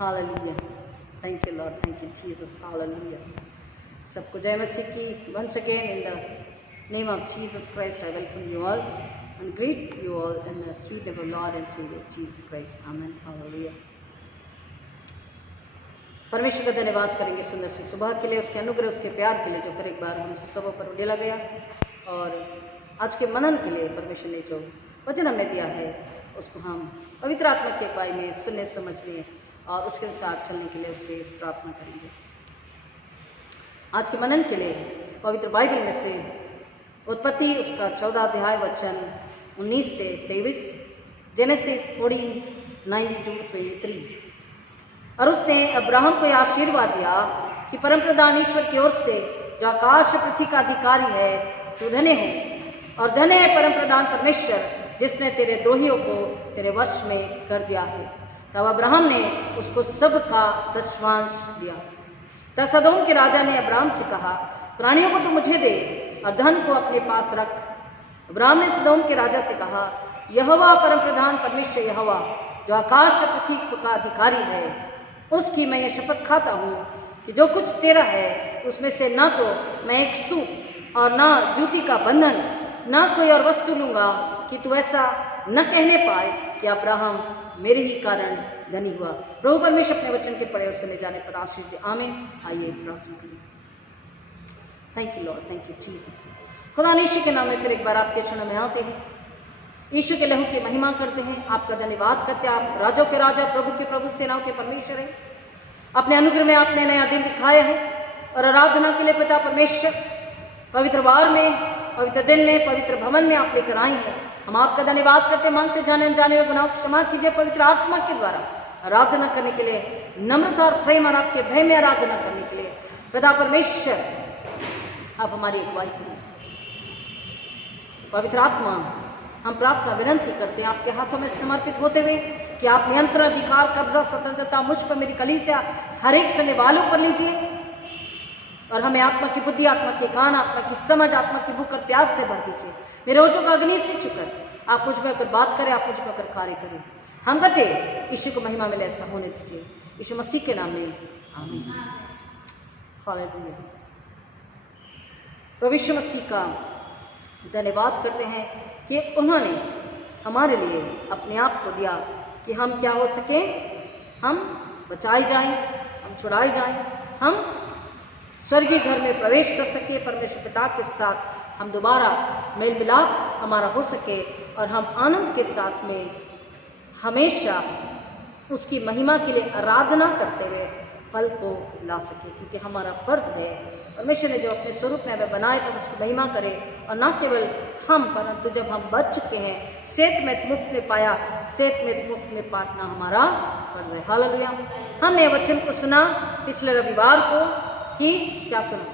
Hallelujah, thank you Lord, thank you Jesus, hallelujah. सबको जय मसीह की। Once again in the name of Jesus Christ I welcome you all and greet you all in the sweet name of Lord and Saviour Jesus Christ, amen, hallelujah. परमेश्वर का धन्यवाद करेंगे सुंदर सी सुबह के लिए, उसके अनुग्रह, उसके प्यार के लिए जो फिर एक बार हम सब पर उड़ेला गया, और आज के मनन के लिए परमेश्वर ने जो वचन हमें दिया है उसको हम पवित्र आत्मा की अगुवाई में सुनने समझने और उसके अनुसार चलने के लिए उससे प्रार्थना करेंगे। आज के मनन के लिए पवित्र बाइबल में से उत्पत्ति उसका 14 अध्याय वचन 19 से 23, जेनेसिस 14:9-23। और उसने अब्राहम को यह आशीर्वाद दिया कि परमप्रधान ईश्वर की ओर से जो आकाश पृथ्वी का अधिकारी है, तू धन्य हो, और धन्य है परमप्रधान परमेश्वर जिसने तेरे द्रोहियों को तेरे वश में कर दिया है। तब अब्राहम ने उसको सब का दशवांश दिया। तब सदोम के राजा ने अब्राहम से कहा, प्राणियों को तो मुझे दे और धन को अपने पास रख। अब्राहम ने सदोम के राजा से कहा, यहोवा परमप्रधान परमेश्वर यहोवा जो आकाश और पृथ्वी का अधिकारी है, उसकी मैं ये शपथ खाता हूँ कि जो कुछ तेरा है उसमें से ना तो मैं एक सूत और ना जूती का बंधन, ना कोई और वस्तु लूँगा, कि तू ऐसा न कहने पाए कि अब्राहम मेरे ही कारण धनी हुआ। प्रभु परमेश्वर अपने वचन के पढ़े और सुने जाने पर आशीष दे, आमीन। आइए प्रार्थना करें। Thank you Lord, thank you Jesus. खुदा यीशु के नाम में फिर एक बार आपके चरणों में आते हैं, यीशु के लहू की महिमा करते हैं, आपका धन्यवाद करते हैं। आप राजों के राजा, प्रभु के प्रभु, सेनाओं के परमेश्वर हैं। अपने अनुग्रह में आपने नया दिन दिखाया है और आराधना के लिए पिता परमेश्वर पवित्र वार में, पवित्र दिन में, पवित्र भवन में आप लेकर आई हैं। हम आपका धन्यवाद करते, मांगते, जाने अनजाने हुए गुनाहों को क्षमा कीजिए। पवित्र आत्मा के द्वारा आराधना करने के लिए, नम्रता और प्रेम और आपके भय में आराधना करने के लिए पिता परमेश्वर आप हमारी अगुवाई करें। पवित्र आत्मा, हम प्रार्थना विनंती करते हैं आपके हाथों में समर्पित होते हुए कि आप नियंत्रण, अधिकार, कब्जा, स्वतंत्रता मुझ पर, मेरी कलीसिया, हर एक सुनने वालों पर लीजिए, और हमें आत्मा की बुद्धि, आत्मा के कान, आत्मा की समझ, आत्मा की भूख और प्यास से भर दीजिए। मेरे ओठों का अग्नि से छूकर आप मुझ में होकर बात करें, आप मुझ में होकर कार्य करें। हम कहते यीशु को महिमा मिले, ऐसा होने दीजिए, यीशु मसीह के नाम में, आमीन। हालेलुया। प्रभु यीशु मसीह का धन्यवाद करते हैं कि उन्होंने हमारे लिए अपने आप को दिया कि हम क्या हो सके, हम बचाए जाएं, हम छुड़ाए जाएं, हम स्वर्गीय घर में प्रवेश कर सके, परमेश्वर पिता के साथ हम दोबारा मेल मिलाप हमारा हो सके, और हम आनंद के साथ में हमेशा उसकी महिमा के लिए आराधना करते हुए फल को ला सके, क्योंकि हमारा फर्ज है। परमेश्वर ने जो अपने स्वरूप में हमें बनाए तो उसकी महिमा करें, और न केवल हम, परंतु जब हम बच चुके हैं, सेत में मुफ्त में पाया, सेत में मुफ्त में बांटना हमारा फर्ज है। हालेलुया। हमने वचन को सुना पिछले रविवार को कि क्या सुना,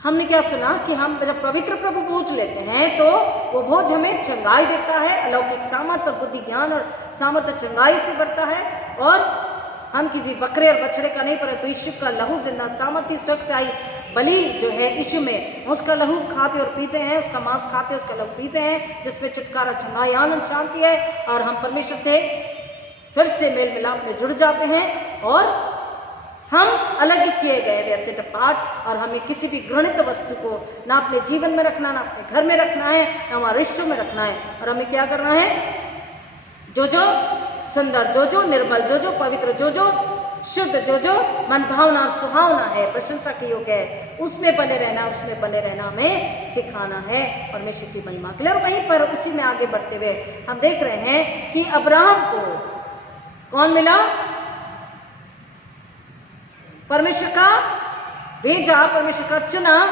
हमने क्या सुना कि हम जब पवित्र प्रभु बोझ लेते हैं तो वो बोझ हमें चंगाई देता है, अलौकिक सामर्थ्य और बुद्धि, ज्ञान और सामर्थ्य चंगाई से बढ़ता है, और हम किसी बकरे और बछड़े का नहीं, परंतु यीशु का लहू जिंदा सामर्थ्य स्वर्ग से आई बलि जो है यीशु में, उसका लहू खाते और पीते हैं, उसका मांस खाते, उसका लहू पीते हैं, जिसमें छुटकारा, चंगाई, आनंद, शांति है, और हम परमेश्वर से फिर से मेल मिलाप में जुड़ जाते हैं, और हम अलग किए गए वैसे पार्ट, और हमें किसी भी घृणित वस्तु को ना अपने जीवन में रखना, ना अपने घर में रखना है, ना हमारे रिश्तों में रखना है, और हमें क्या करना है, जो जो सुंदर, जो जो निर्मल, जो जो पवित्र, जो जो शुद्ध, जो जो मन भावना और सुहावना है, प्रशंसा के योग्य है, उसमें बने रहना, उसमें बने रहना हमें सिखाना है परमेश्वर की महिमा के लिए। और वहीं पर उसी में आगे बढ़ते हुए हम देख रहे हैं कि अब्राहम को कौन मिला, परमेश्वर का भेजा, परमेश्वर का चुना,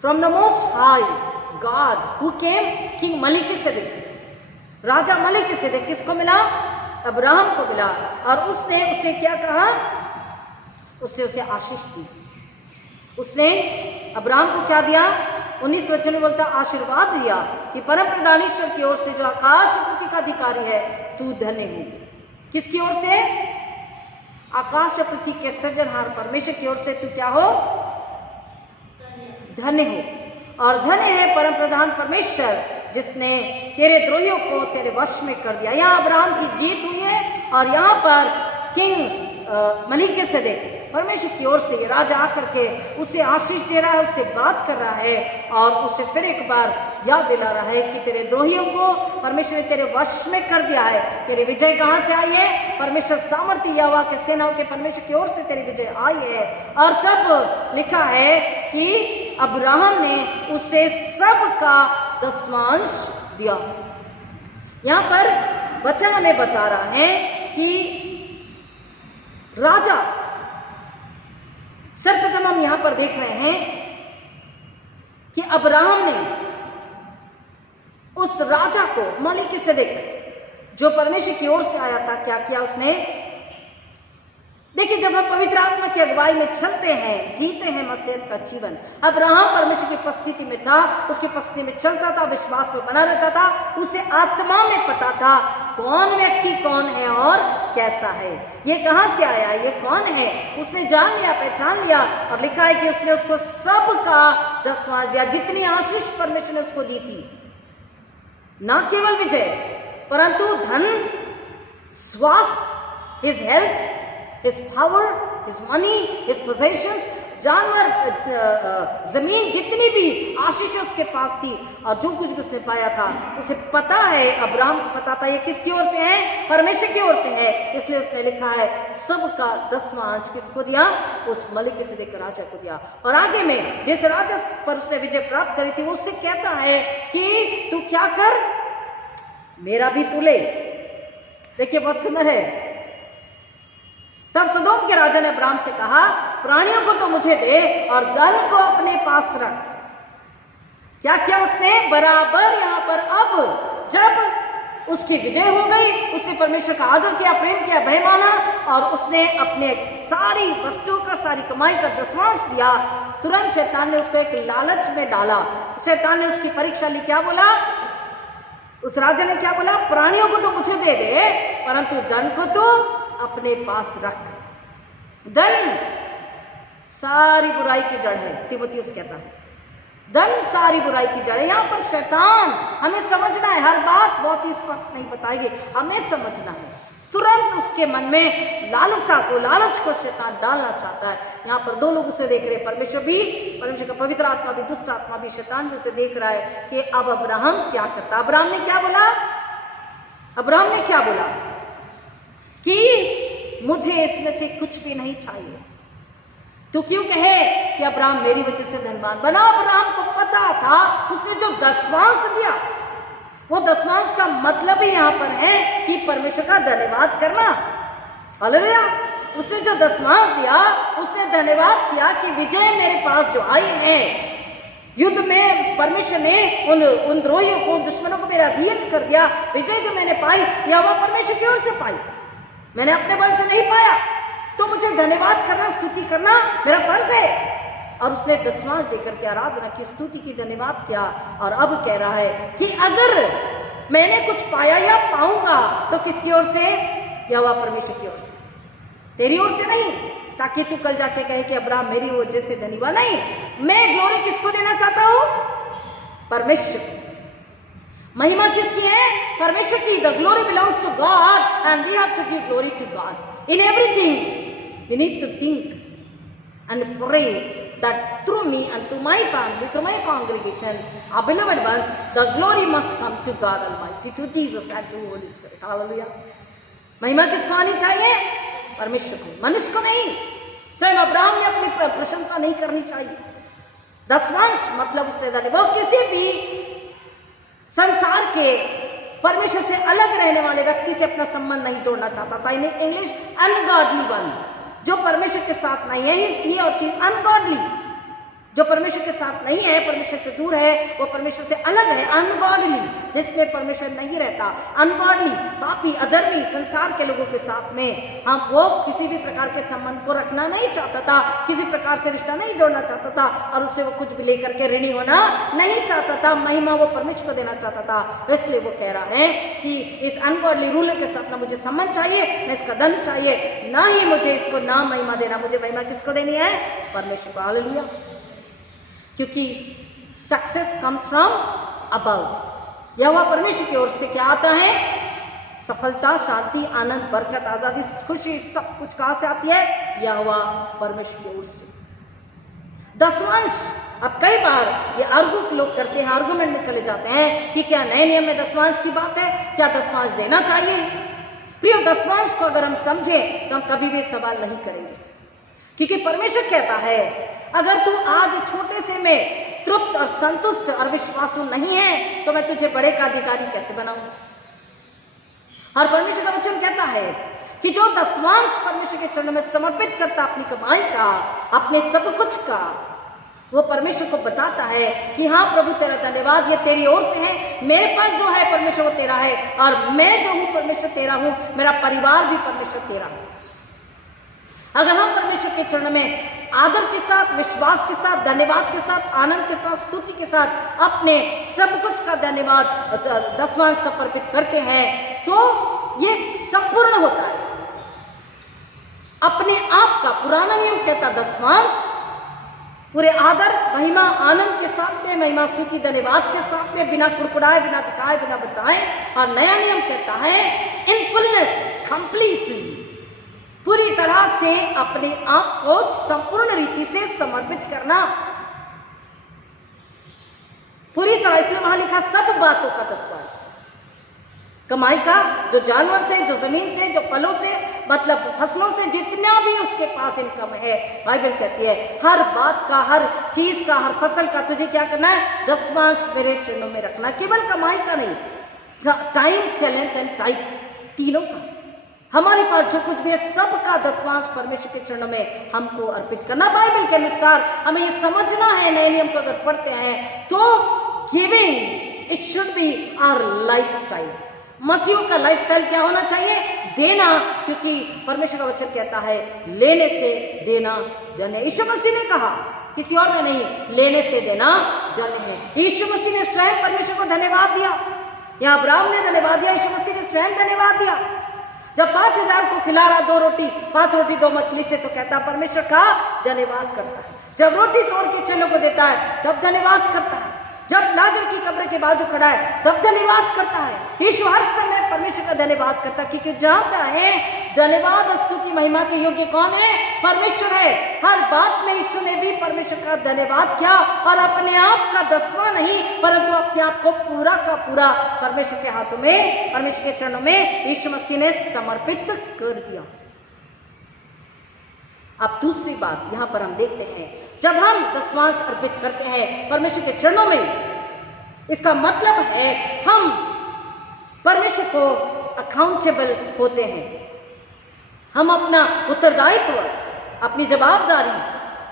from the most high God who came, King Melchizedek, राजा मलिकिसेदेक किसको मिला, अब्राहम को मिला, और उसने उसे क्या कहा, उसने उसे आशीष दी। उसने अब्राहम को क्या दिया, 19 वचन में बोलता आशीर्वाद दिया कि परम प्रधान ईश्वर की ओर से जो आकाश पृथ्वी का अधिकारी है, तू धन्य हो। किसकी ओर से, आकाश और पृथ्वी के सृजनहार परमेश्वर की ओर से तू क्या हो, धन्य हो। और धन्य है परम प्रधान परमेश्वर जिसने तेरे द्रोहियों को तेरे वश में कर दिया। यहाँ अब्राहम की जीत हुई है और यहाँ पर किंग मलिकिसेदेक परमेश्वर की ओर से ये राजा आकर के उसे आशीष दे रहा है, उससे बात कर रहा है और उसे फिर एक बार याद दिला रहा है कि तेरे द्रोहियों को परमेश्वर ने तेरे वश में कर दिया है। तेरी विजय कहाँ से आई है? परमेश्वर सामर्थ्य यहोवा के सेनाओं के परमेश्वर की ओर से तेरी विजय आई है। और तब लिखा है कि अब्राहम ने उसे सब का दसवांश दिया। यहाँ पर वचन हमें बता रहा है कि राजा, सर्वप्रथम हम यहां पर देख रहे हैं कि अब्राहम ने उस राजा को मलिकिसेदेक जो परमेश्वर की ओर से आया था, क्या किया उसने? देखिए, जब हम पवित्र आत्मा की अगुवाई में चलते हैं, जीते हैं मसीहत का जीवन। अब्राहम परमेश्वर की उपस्थिति में था, उसकी उपस्थिति में चलता था, विश्वास पर बना रहता था, उसे आत्मा में पता था कौन व्यक्ति कौन है और कैसा है, ये कहां से आया है, ये कौन है, उसने जान लिया, पहचान लिया। और लिखा है कि उसने उसको सबका दसवांश दिया। जितनी आशीष परमेश्वर ने उसको दी थी, ना केवल विजय परंतु धन, स्वास्थ्य, his health, his power, his money, his possessions, जानवर, जमीन, जितनी भी आशीष उसके पास थी और जो कुछ भी उसने पाया था, उसे पता है, अब्राहम को पता था ये किसकी ओर से है? परमेश्वर की ओर से है। इसलिए उसने लिखा है सबका दसवांश किसको दिया? उस मलिकिसेदेक राजा को दिया। और आगे में जिस राजा पर उसने विजय प्राप्त करी थी, वो उससे कहता है कि तू क्या कर, मेरा भी तू ले। देखिए, बहुत सुंदर है। तब सदोम के राजा ने अब्राहम से कहा, प्राणियों को तो मुझे दे और दल को अपने पास रख। क्या किया उसने? बराबर यहाँ पर अब जब उसकी विजय हो गई, उसने परमेश्वर का आदर किया, प्रेम किया, भय माना और उसने अपने सारी वस्तुओं का, सारी कमाई का दसवांश दिया। तुरंत शैतान ने उसको एक लालच में डाला। शैतान ने उसकी परीक्षा ली। क्या बोला? उस राजा ने क्या बोला? प्राणियों को तो मुझे दे दे परंतु धन को तो अपने पास रख। धन सारी बुराई की जड़ है, तीमुथियुस कहता है। धन सारी बुराई की जड़ है। यहाँ पर शैतान, हमें समझना है, हर बात बहुत ही स्पष्ट नहीं बताएगी, हमें समझना है। तुरंत उसके मन में लालसा को, लालच को शैतान डालना चाहता है। यहाँ पर दो लोग उसे देख रहे हैं, परमेश्वर भी, परमेश्वर का पवित्र आत्मा भी, दुष्ट आत्मा भी, शैतान भी उसे देख रहा है कि अब अब्राहम क्या करता। अब्राहम ने क्या बोला? अब्राहम ने क्या बोला कि मुझे इसमें से कुछ भी नहीं चाहिए। तो क्यों कहे कि अब्राहम मेरी वजह से धनवान बना? अब्राहम को पता था, उसने जो दसवांश दिया, वो दसवांश का मतलब ही यहाँ पर है कि परमेश्वर का धन्यवाद करना। हालेलुया। उसने जो दसवांश दिया, उसने धन्यवाद किया कि विजय मेरे पास जो आई है, युद्ध में परमेश्वर ने उन द्रोहियों को, दुश्मनों को मेरा अधीन कर दिया। विजय जो मैंने पाई, यह वह परमेश्वर की ओर से पाई, मैंने अपने बल से नहीं पाया। तो मुझे धन्यवाद करना, स्तुति करना मेरा फर्ज है। और उसने दसवांश देकर के आराधना की, स्तुति की, धन्यवाद किया। और अब कह रहा है कि अगर मैंने कुछ पाया या पाऊंगा तो किसकी ओर से? यहोवा परमेश्वर की ओर से, तेरी ओर से नहीं, ताकि तू कल जाके कहे कि अब्राहम मेरी वजह से धन्यवाद। नहीं, मैं ग्लोरी किसको देना चाहता हूं? परमेश्वर को। महिमा किसकी है? परमेश्वर की। The glory belongs to God and we have to give glory to God in everything. We need to think and pray that through me and through my family, through my congregation, our beloved ones, the glory must come to God Almighty, to Jesus and to Holy Spirit. Hallelujah. महिमा किसको आनी चाहिए? परमेश्वर को, मनुष्य को नहीं। स्वयं अब्राहम ने अपनी प्रशंसा नहीं करनी चाहिए। दसवांश मतलब उसने वो किसी भी संसार के परमेश्वर से अलग रहने वाले व्यक्ति से अपना संबंध नहीं जोड़ना चाहता था। इन इंग्लिश अनगॉडली वन, जो परमेश्वर के साथ नहीं है, ही और शी अनगॉडली। जो परमेश्वर के साथ नहीं है, परमेश्वर से दूर है, वो परमेश्वर से अलग है। अनगॉडली, जिसमें परमेश्वर नहीं रहता, अनगॉडली, पापी, अधर्मी, संसार के लोगों के साथ में हम वो किसी भी प्रकार के संबंध को रखना नहीं चाहता था, किसी प्रकार से रिश्ता नहीं जोड़ना चाहता था और उससे वो कुछ भी लेकर के ऋणी होना नहीं चाहता था। महिमा वो परमेश्वर को देना चाहता था। इसलिए वो कह रहा है कि इस अनगॉडली रूलर के साथ ना मुझे संबंध चाहिए, ना इसका धन चाहिए, ना ही मुझे इसको ना महिमा देना। मुझे महिमा किसको देनी है? परमेश्वर को। हालेलुया। क्योंकि सक्सेस कम्स फ्रॉम अबव। यहोवा परमेश्वर की ओर से क्या आता है? सफलता, शांति, आनंद, बरकत, आजादी, खुशी, सब कुछ कहां से आती है? यहोवा परमेश्वर की ओर से। दसवांश, अब कई बार ये आर्गू लोग करते हैं, आर्गुमेंट में चले जाते हैं कि क्या नए नियम में दसवांश की बात है, क्या दसवांश देना चाहिए? प्रियो, दसवांश को अगर हम समझे तो हम कभी भी सवाल नहीं करेंगे, क्योंकि परमेश्वर कहता है अगर तू आज छोटे से में तृप्त और संतुष्ट और विश्वासु नहीं है तो मैं तुझे बड़े का अधिकारी कैसे बनाऊं? और परमेश्वर का वचन कहता है कि जो दसवांश परमेश्वर के चरणों में समर्पित करता अपनी कमाई का, अपने सब कुछ का, वो परमेश्वर को बताता है कि हाँ प्रभु तेरा धन्यवाद, ये तेरी ओर से है, मेरे पास जो है परमेश्वर वो तेरा है, और मैं जो हूँ परमेश्वर तेरा हूँ, मेरा परिवार भी परमेश्वर तेरा है। अगर हम परमेश्वर के चरणों में आदर के साथ, विश्वास के साथ, धन्यवाद के साथ, आनंद के साथ, स्तुति के साथ अपने सब कुछ का धन्यवाद दसवांश समर्पित करते हैं तो ये संपूर्ण होता है। अपने आप का पुराना नियम कहता दसवांश पूरे आदर, महिमा, आनंद के साथ में, महिमा, स्तुति, धन्यवाद के साथ में, बिना कुड़कुड़ाए, बिना दिखाए, बिना बताए। और नया नियम कहता है इन फुलनेस, कंप्लीटली, पूरी तरह से अपने आप को संपूर्ण रीति से समर्पित करना, पूरी तरह। इसलिए वहां लिखा सब बातों का दसवांश, कमाई का, जो जानवर से, जो जमीन से, जो फलों से, मतलब फसलों से, जितना भी उसके पास इनकम है, बाइबल कहती है हर बात का, हर चीज का, हर फसल का तुझे क्या करना है? दसवांश मेरे चरणों में रखना। केवल कमाई का नहीं, टाइम, टैलेंट एंड टाइट, तीनों का। हमारे पास जो कुछ भी है सबका दसवांश परमेश्वर के चरणों में हमको अर्पित करना। बाइबल के अनुसार हमें ये समझना है, नए नियम को अगर पढ़ते हैं तो giving it should be our lifestyle. मसीहों का लाइफस्टाइल क्या होना चाहिए? देना, क्योंकि परमेश्वर का वचन कहता है लेने से देना धन्य। यीशु मसीह ने कहा, किसी और ने नहीं, लेने से देना धन्य है। यीशु मसीह ने स्वयं परमेश्वर को धन्यवाद दिया, या अब्राहम ने धन्यवाद दिया, यीशु मसीह ने स्वयं धन्यवाद दिया। जब 5000 को खिला रहा 2 रोटी 5 रोटी 2 मछली से, तो कहता परमेश्वर का धन्यवाद करता है। जब रोटी तोड़ के चेलों को देता है तब धन्यवाद करता है। जब लाजर की कब्र के बाजू खड़ा है तब धन्यवाद करता है। यीशु हर समय परमेश्वर का धन्यवाद करता है, क्योंकि जानता है धन्यवाद और स्तुति महिमा के योग्य कौन है? परमेश्वर है। हर बात में यीशु ने भी परमेश्वर का धन्यवाद किया, और अपने आप का दसवां नहीं, परंतु अपने आप को पूरा का पूरा परमेश्वर के हाथों में, परमेश्वर के चरणों में यीशु मसीह ने समर्पित कर दिया। अब दूसरी बात यहां पर हम देखते हैं, जब हम दसवांश अर्पित करते हैं परमेश्वर के चरणों में, इसका मतलब है हम परमेश्वर को अकाउंटेबल होते हैं। हम अपना उत्तरदायित्व, अपनी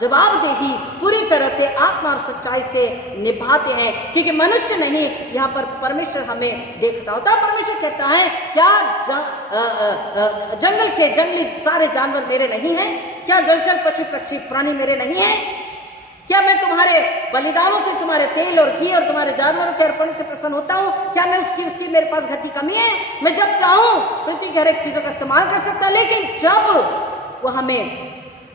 जवाबदेही पूरी तरह से आत्मा और सच्चाई से निभाते हैं, क्योंकि मनुष्य नहीं, यहाँ पर परमेश्वर हमें देखता होता है। परमेश्वर कहता है क्या जंगल के जंगली सारे जानवर मेरे नहीं हैं? क्या जलचर पशु पक्षी प्राणी मेरे नहीं हैं? क्या मैं तुम्हारे बलिदानों से, तुम्हारे तेल और घी और तुम्हारे जानवरों के अर्पण से प्रसन्न होता हूँ? क्या मैं उसकी मेरे पास घटी कमी है? मैं जब चाहूँ पृथ्वी की हर एक चीजों का इस्तेमाल कर सकता, लेकिन जब वो हमें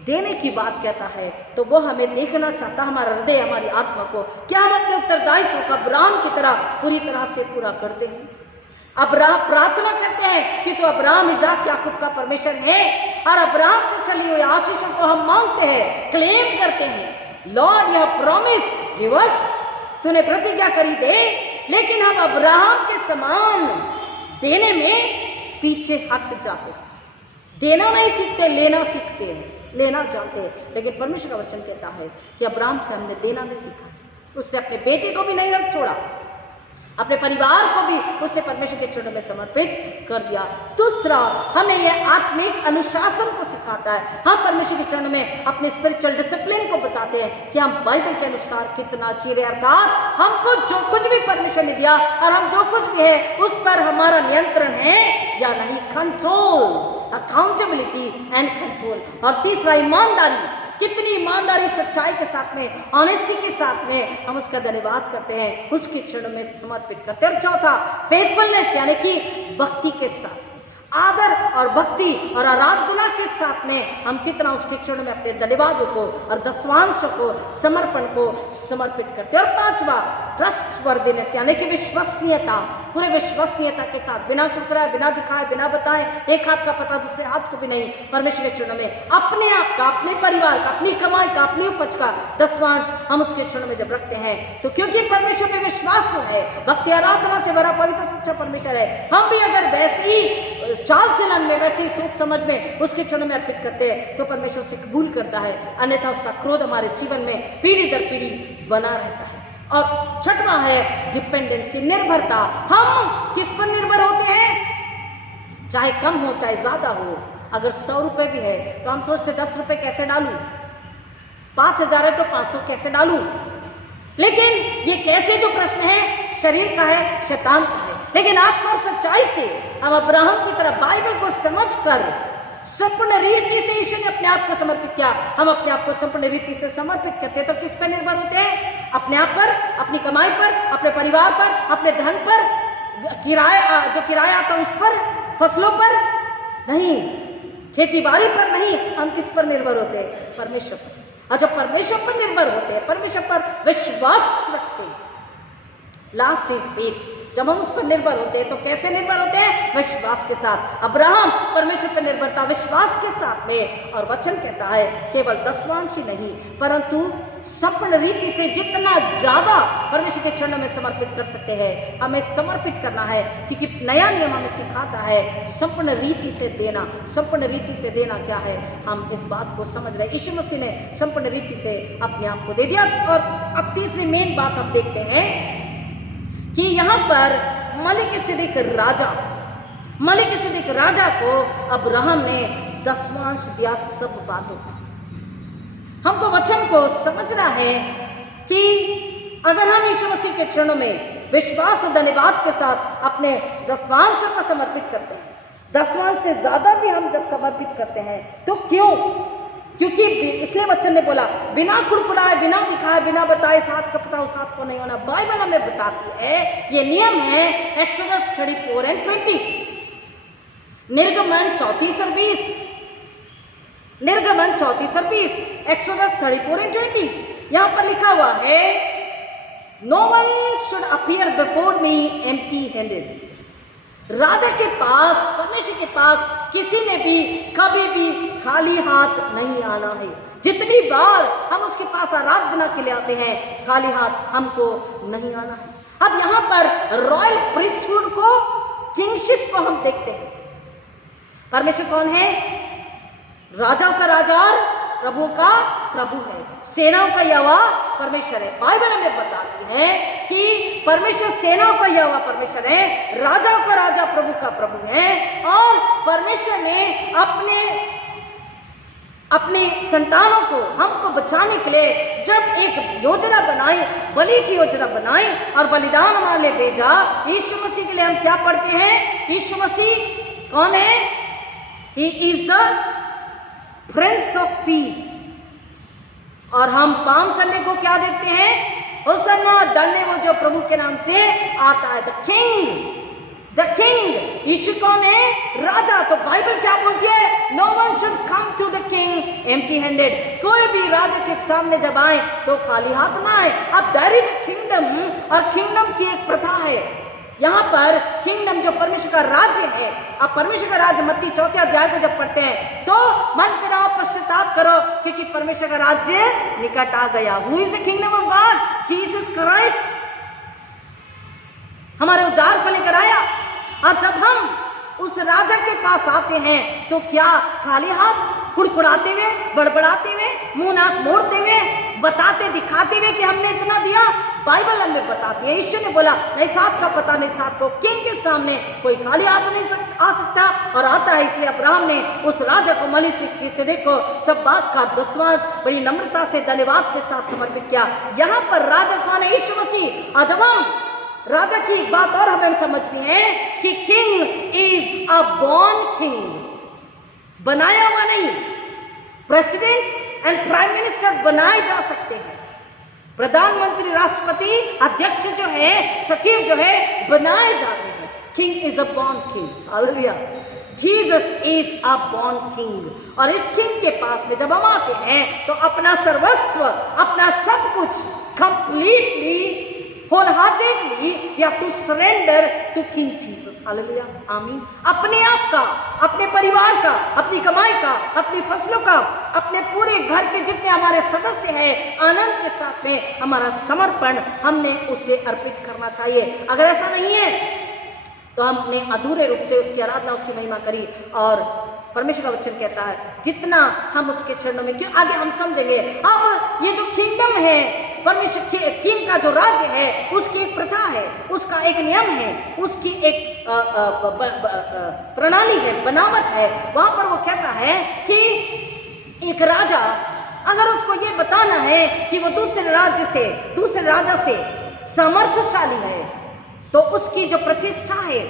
देने की बात कहता है तो वो हमें देखना चाहता, हमारा हृदय, हमारी आत्मा को। क्या हम अपने उत्तरदायित्व का अब्राहम की तरह पूरी तरह से पूरा करते हैं? अब्राहम प्रार्थना करते हैं कि तो अब्राहम, इज़ाक, याकूब का परमेश्वर है, और अब्राहम से चली हुई आशीषों को हम मांगते हैं, क्लेम करते हैं। Lord you have promise give us, तूने प्रतिज्ञा करी दे। लेकिन हम अब्राहम के समान देने में पीछे हट जाते हैं, देना नहीं सीखते, लेना सीखते हैं, लेना जानते हैं। लेकिन परमेश्वर का वचन कहता है कि अब्राहम से हमने देना भी सीखा। उसने अपने बेटे को भी नहीं रख छोड़ा, अपने परिवार को भी उसने परमेश्वर के चरणों में समर्पित कर दिया। दूसरा, हमें यह आत्मिक अनुशासन को सिखाता है। हम परमेश्वर के चरणों में अपने स्पिरिचुअल डिसिप्लिन को बताते हैं कि हम बाइबल के अनुसार कितना चीरे, अर्थात हमको जो कुछ भी परमेश्वर ने दिया और हम जो कुछ भी है उस पर हमारा नियंत्रण है या नहीं। Control, accountability and control. और तीसरा, ईमानदारी। कितनी ईमानदारी, सच्चाई के साथ में, ऑनेस्टी के साथ में हम उसका धन्यवाद करते हैं, उसके चरणों में समर्पित करते हैं। और चौथा, फेथफुलनेस, यानी कि भक्ति के साथ, आदर और भक्ति और आराधना के साथ में हम कितना उसके क्षण में अपने धन्यवाद को और दशवांश को समर्पण को समर्पित करते हैं। और पांचवा ट्रस्टवर्दीनेस यानी कि विश्वसनीयता, पूरे विश्वसनीयता के साथ, बिना कुरकुराए, बिना दिखाए, बिना बताए, एक हाथ का पता दूसरे हाथ को भी नहीं, परमेश्वर के क्षण में अपने आप का, अपने परिवार का, अपनी कमाई का, अपनी उपज का दशवांश हम उसके क्षण में जब रखते हैं तो क्योंकि परमेश्वर में विश्वास है, भक्ति आराधना से भरा पवित्र सच्चा परमेश्वर है, हम भी अगर वैसे ही चाल चलन में, वैसे ही सोच समझ में उसके क्षण में अर्पित करते हैं तो परमेश्वर से कबूल करता है, अन्यथा उसका क्रोध हमारे जीवन में पीढ़ी दर पीढ़ी बना रहता है। और छठवां है डिपेंडेंसी, निर्भरता। हम किस पर निर्भर होते हैं? चाहे कम हो चाहे ज्यादा हो, अगर 100 रुपए भी है तो हम सोचते 10 रुपए कैसे डालूं, 5000 है तो 500 कैसे डालूं। लेकिन ये कैसे जो प्रश्न है शरीर का है, शैतान का है। लेकिन आत्मा और सच्चाई से हम अब्राहम की तरह बाइबल को समझकर संपूर्ण रीति से ईश्वर ने अपने आप को समर्पित किया, हम अपने आप को संपूर्ण रीति से समर्पित करते हैं तो किस पर निर्भर होते हैं? अपने आप पर, अपनी कमाई पर, अपने परिवार पर, अपने धन पर, किराया जो किराया आता है उस पर, फसलों पर नहीं, खेती बाड़ी पर नहीं, हम किस पर निर्भर होते हैं? परमेश्वर पर। और जब परमेश्वर पर निर्भर होते हैं, परमेश्वर पर विश्वास रखते हैं, लास्ट इज फेथ, जब हम उस पर निर्भर होते हैं तो कैसे निर्भर होते हैं? विश्वास के साथ। अब्राहम परमेश्वर पर निर्भरता विश्वास के साथ में, और वचन कहता है केवल दशवांश ही नहीं परंतु संपूर्ण रीति से जितना ज्यादा परमेश्वर के चरणों में समर्पित कर सकते हैं हमें समर्पित करना है, क्योंकि नया नियम हमें सिखाता है संपूर्ण रीति से देना। संपूर्ण रीति से देना क्या है, हम इस बात को समझ रहे। यीशु मसीह ने संपूर्ण रीति से अपने आप को दे दिया। और अब तीसरी मेन बात हम देखते हैं कि यहाँ पर मलिकिसिदक राजा को अब्राहम ने दशवांश दिया सब बातों का। हमको वचन को समझना है कि अगर हम यीशु मसीह के चरणों में विश्वास और धन्यवाद के साथ अपने दशवांश को समर्पित करते हैं, दशवांश से ज्यादा भी हम जब समर्पित करते हैं तो क्यों? क्योंकि इसलिए वचन ने बोला बिना कुड़कुड़ाए, बिना दिखाए, बिना बताए, इस हाथ का पता उस हाथ को नहीं होना। बाइबल हमें बताती है, ये नियम है एक्सोडस 34 और 20, निर्गमन 34 और 20, निर्गमन 34 और 20, एक्सोडस 34 और 20। यहां पर लिखा हुआ है no one should appear before me empty handed. राजा के पास, परमेश्वर के पास किसी ने भी कभी भी खाली हाथ नहीं आना है। जितनी बार हम उसके पास आराधना के लिए आते हैं, खाली हाथ हमको नहीं आना है। अब यहाँ पर रॉयल प्रीस्टहुड को, किंगशिप को हम देखते हैं। परमेश्वर कौन है? राजाओं का राजा और प्रभु का प्रभु है, सेनाओं का यहोवा परमेश्वर है। बाइबल हमें बताती है कि परमेश्वर सेनाओं का यहोवा परमेश्वर है, राजाओं का राजा प्रभु का प्रभु है। और परमेश्वर ने अपने संतानों को, हमको बचाने के लिए जब एक योजना बनाई, बलि की योजना बनाई और बलिदान हमारे लिए भेजा। यीशु मसीह के लिए हम क्या पढ़ते हैं? यीशु मसीह कौन है? He is the Prince of peace. और हम पाम संडे को क्या देखते हैं? होसन्ना, धन्य वो जो प्रभु के नाम से आता है, द किंग। यीशु कौन है? राजा। तो बाइबल क्या बोलती है? No one should come to the king empty handed. कोई भी राजा के सामने जब आए तो खाली हाथ ना आए। अब देयर इज किंगडम, और किंगडम की एक प्रथा है। यहाँ पर किंगडम जो परमेश्वर का राज्य है, अब परमेश्वर का राज्य मत्ती 4 अध्याय को जब पढ़ते हैं तो मन फिराओ, पश्चाताप करो, क्योंकि परमेश्वर का राज्य निकट आ गया। Who is the kingdom of God? Jesus Christ हमारे उद्धार को लेकर आया। और जब हम उस राजा के पास आते हैं तो क्या खाली हाथ, कुड़कुड़ाते हुए, बड़बड़ाते हुए, मुंह नाक मोड़ते हुए, बताते दिखाते हुए कि हमने इतना दिया? बाइबल हमें बताती है, ईश्वर ने बोला नहीं साथ का पता नहीं साथ को। किंग के सामने कोई खाली हाथ नहीं आ सकता, और आता है। इसलिए अब्राहम ने उस राजा को, मलिकिसिदक को सब बात का दशवांश बड़ी नम्रता से धन्यवाद के साथ समर्पित किया। यहाँ पर राजा कौन है? यीशु मसीह। आज हम राजा की एक बात और हमें समझनी है कि king is a born king, बनाया हुआ नहीं। प्रेसिडेंट एंड प्राइम मिनिस्टर बनाए जा सकते हैं, प्रधानमंत्री, राष्ट्रपति, अध्यक्ष जो है, सचिव जो है, बनाए जाते हैं। King is a born king. Hallelujah. Jesus is a born king. और इस किंग के पास में जब हम आते हैं तो अपना सर्वस्व, अपना सब कुछ completely wholeheartedly we have to surrender to King Jesus. Hallelujah, आमीन। अपने आप का, अपने परिवार का, अपनी कमाई का, अपनी फसलों का, अपने पूरे घर के जितने हमारे सदस्य हैं, आनंद के साथ में हमारा समर्पण हमने उसे अर्पित करना चाहिए। अगर ऐसा नहीं है तो हमने अधूरे रूप से उसकी आराधना, उसकी महिमा करी। और परमेश्वर का वचन कहता है जितना हम उसके चरणों में, क्यों आगे हम समझेंगे। अब ये जो किंगडम है, परमेश्वर किंग का जो राज्य है, उसकी एक प्रथा है, उसका एक नियम है, उसकी एक प्रणाली है, बनावट है। वहां पर वो कहता है कि एक राजा अगर उसको ये बताना है कि वो दूसरे राजा से सामर्थ्यशाली है, तो उसकी जो प्रतिष्ठा है,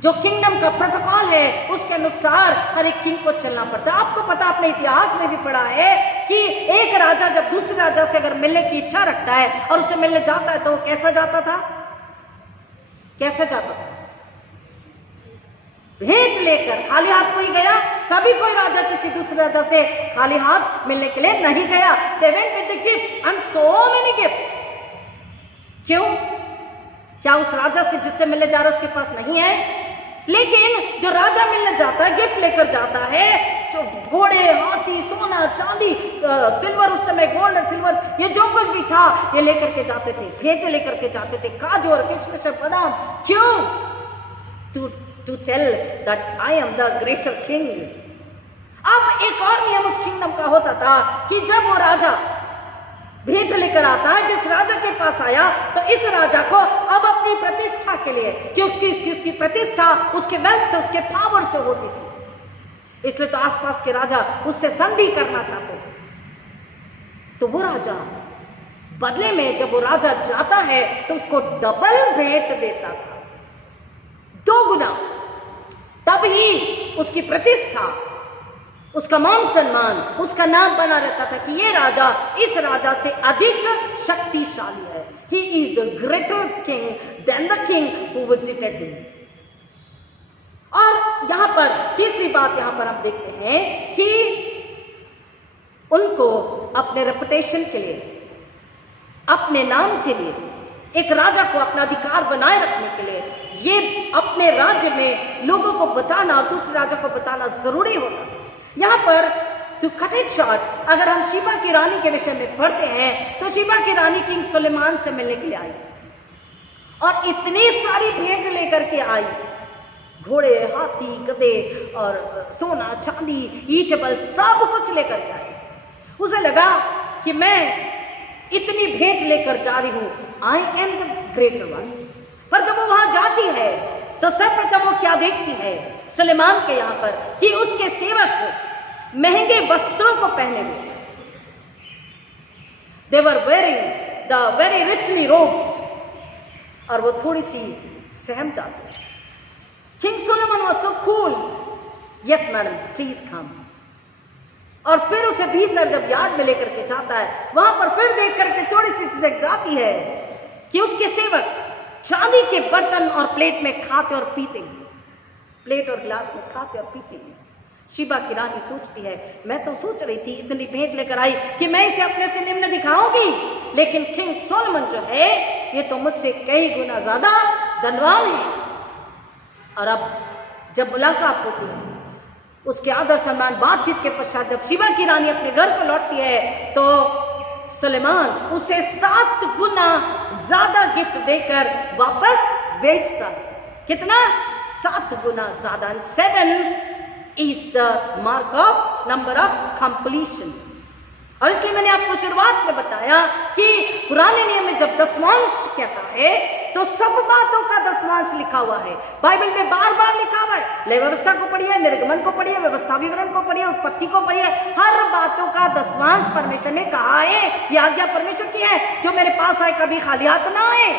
जो किंगडम का प्रोटोकॉल है, उसके अनुसार हर एक किंग को चलना पड़ता है। आपको पता, अपने इतिहास में भी पढ़ा है कि एक राजा जब दूसरे राजा से अगर मिलने की इच्छा रखता है और उसे मिलने जाता है तो वो कैसा जाता था? कैसे जाता था? भेंट लेकर, खाली हाथ कोई गया? कभी कोई राजा किसी दूसरे राजा से खाली हाथ मिलने के लिए नहीं गया। They went with the gifts and so many gifts। क्यों? क्या उस राजा से जिससे मिलने जा रहा है उसके पास नहीं है? लेकिन जो राजा मिलने जाता है, गिफ्ट लेकर जाता है, जो घोड़े, हाथी, सोना, चांदी, सिल्वर, उस समय गोल्ड एंड सिल्वर, ये जो कुछ भी था ये लेकर के जाते थे, भेंटे लेकर के जाते थे, काजू और किशमिश, बादाम। क्यों? To tell that I am the greater king. अब एक और नियम उस किंगडम का होता था कि जब वो राजा भेंट लेकर आता है, जिस राजा के पास आया, तो इस राजा को अब अपनी प्रतिष्ठा के लिए, क्योंकि उसकी प्रतिष्ठा उसके वेल्थ, उसके पावर से होती थी, इसलिए तो आसपास के राजा उससे संधि करना चाहते थे। तो वो राजा बदले में जब वो राजा जाता है तो उसको डबल भेंट देता था, 2 गुना। तब ही उसकी प्रतिष्ठा, उसका मान सम्मान, उसका नाम बना रहता था कि ये राजा इस राजा से अधिक शक्तिशाली है। He is the greater king than the king who visited him। और यहां पर तीसरी बात यहां पर हम देखते हैं कि उनको अपने रेपुटेशन के लिए, अपने नाम के लिए, एक राजा को अपना अधिकार बनाए रखने के लिए, ये अपने राज्य में लोगों को बताना और दूसरे राजा को बताना जरूरी होता है। यहाँ पर टू कट इट शॉर्ट, अगर हम शीबा की रानी के विषय में पढ़ते हैं तो शीबा की रानी किंग सुलेमान से मिलने के लिए आई और इतनी सारी भेंट लेकर के आई, घोड़े, हाथी, गधे और सोना, चांदी, ईटेबल, सब कुछ लेकर के आई। उसे लगा कि मैं इतनी भेंट लेकर जा रही हूं, आई एम द ग्रेटर वन। पर जब वो वहां जाती है तो सर्वप्रथम वो क्या देखती है सुलेमान के यहाँ पर कि उसके सेवक महंगे वस्त्रों को पहने हुए, they were wearing the very richly robes, और वो थोड़ी सी सहम जाती है। King Solomon was so cool, yes madam please come. और फिर उसे भीतर जब यार्ड में लेकर के जाता है, वहां पर फिर देख करके थोड़ी सी झिझक जाती है कि उसके सेवक चांदी के बर्तन और प्लेट में खाते और पीते हैं, प्लेट और गिलास में खाते और पीते हैं। शीबा की रानी सोचती है, मैं तो सोच रही थी इतनी भेंट लेकर आई कि मैं इसे अपने से निम्न दिखाऊंगी, लेकिन किंग सोलोमन जो है ये तो मुझसे कई गुना ज्यादा धनवान है। और अब जब मुलाकात होती है, उसके आदर सम्मान बातचीत के पश्चात जब शीबा की रानी अपने घर को लौटती है तो सुलेमान उसे 7 गुना ज्यादा गिफ्ट देकर वापस बेचता है। कितना? 7 गुना ज्यादा। 7 is the mark of number of completion। और इसलिए मैंने आपको शुरुआत में बताया कि पुराने नियम में जब दशमांश कहता है तो सब बातों का दशमांश लिखा हुआ है। बाइबल में बार बार लिखा हुआ है। लय व्यवस्था को पढ़िए, निर्गमन को पढ़िए, व्यवस्था विवरण को पढ़िए, उत्पत्ति को पढ़िए, हर बातों का दशमांश परमेश्वर ने कहा है। यह आज्ञा परमेश्वर की है, जो मेरे पास आए कभी खाली हाथ ना आए।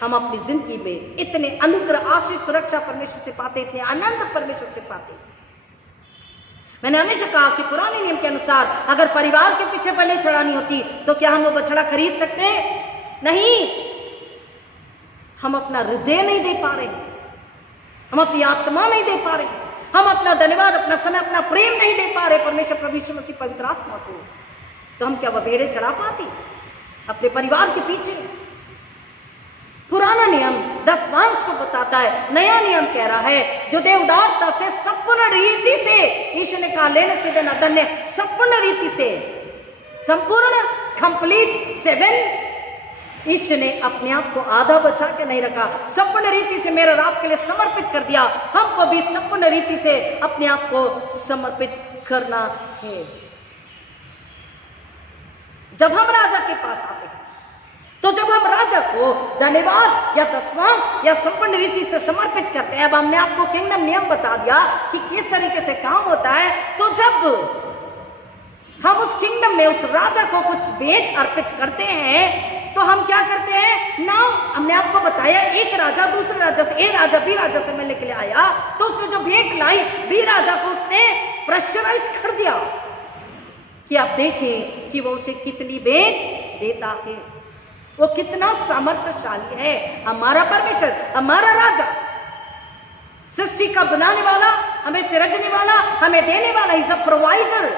हम अपनी जिंदगी में इतने अनुग्रह, आशीष, सुरक्षा परमेश्वर से पाते, इतने आनंद परमेश्वर से पाते। मैंने हमेशा कहा कि पुराने नियम के अनुसार अगर परिवार के पीछे बलि चढ़ानी होती तो क्या हम वो बछड़ा खरीद सकते हैं? नहीं। हम अपना हृदय नहीं दे पा रहे हैं, हम अपनी आत्मा नहीं दे पा रहे, हम अपना धन्यवाद, अपना समय, अपना प्रेम नहीं दे पा रहे परमेश्वर प्रभु यीशु मसीह पवित्र आत्मा को, तो हम क्या वह भेड़े चढ़ा पाते अपने परिवार के पीछे? पुराना नियम 10वांश को बताता है, नया नियम कह रहा है जो देवदारता से संपूर्ण रीति से, यीशु ने कहा लेने से देना धन्य, संपूर्ण रीति से, संपूर्ण कंप्लीट 7, ईश्वर ने अपने आप को आधा बचा के नहीं रखा, संपूर्ण रीति से मेरे और आपके लिए समर्पित कर दिया। हमको भी संपूर्ण रीति से अपने आप को समर्पित करना है। जब हम राजा के पास आते हैं, तो जब हम राजा को धन्यवाद या 10वांश या संपूर्ण रीति से समर्पित करते हैं, अब हमने आपको किंगडम नियम बता दिया कि किस तरीके से काम होता है। तो जब हम उस किंगडम में उस राजा को कुछ भेंट अर्पित करते हैं, तो हम क्या करते हैं ना, हमने आपको बताया एक राजा दूसरे राजा से, ए राजा बी राजा से मिलने के लिए आया, तो उसने जो भेंट लाई बी राजा को उसने प्रेशराइज कर दिया कि आप देखें कि वो उसे कितनी भेंट देता है, वो कितना सामर्थ्यशाली है। हमारा परमेश्वर, हमारा राजा, सृष्टि का बनाने वाला, हमें सिरजने वाला, हमें देने वाला, इज अ प्रोवाइडर,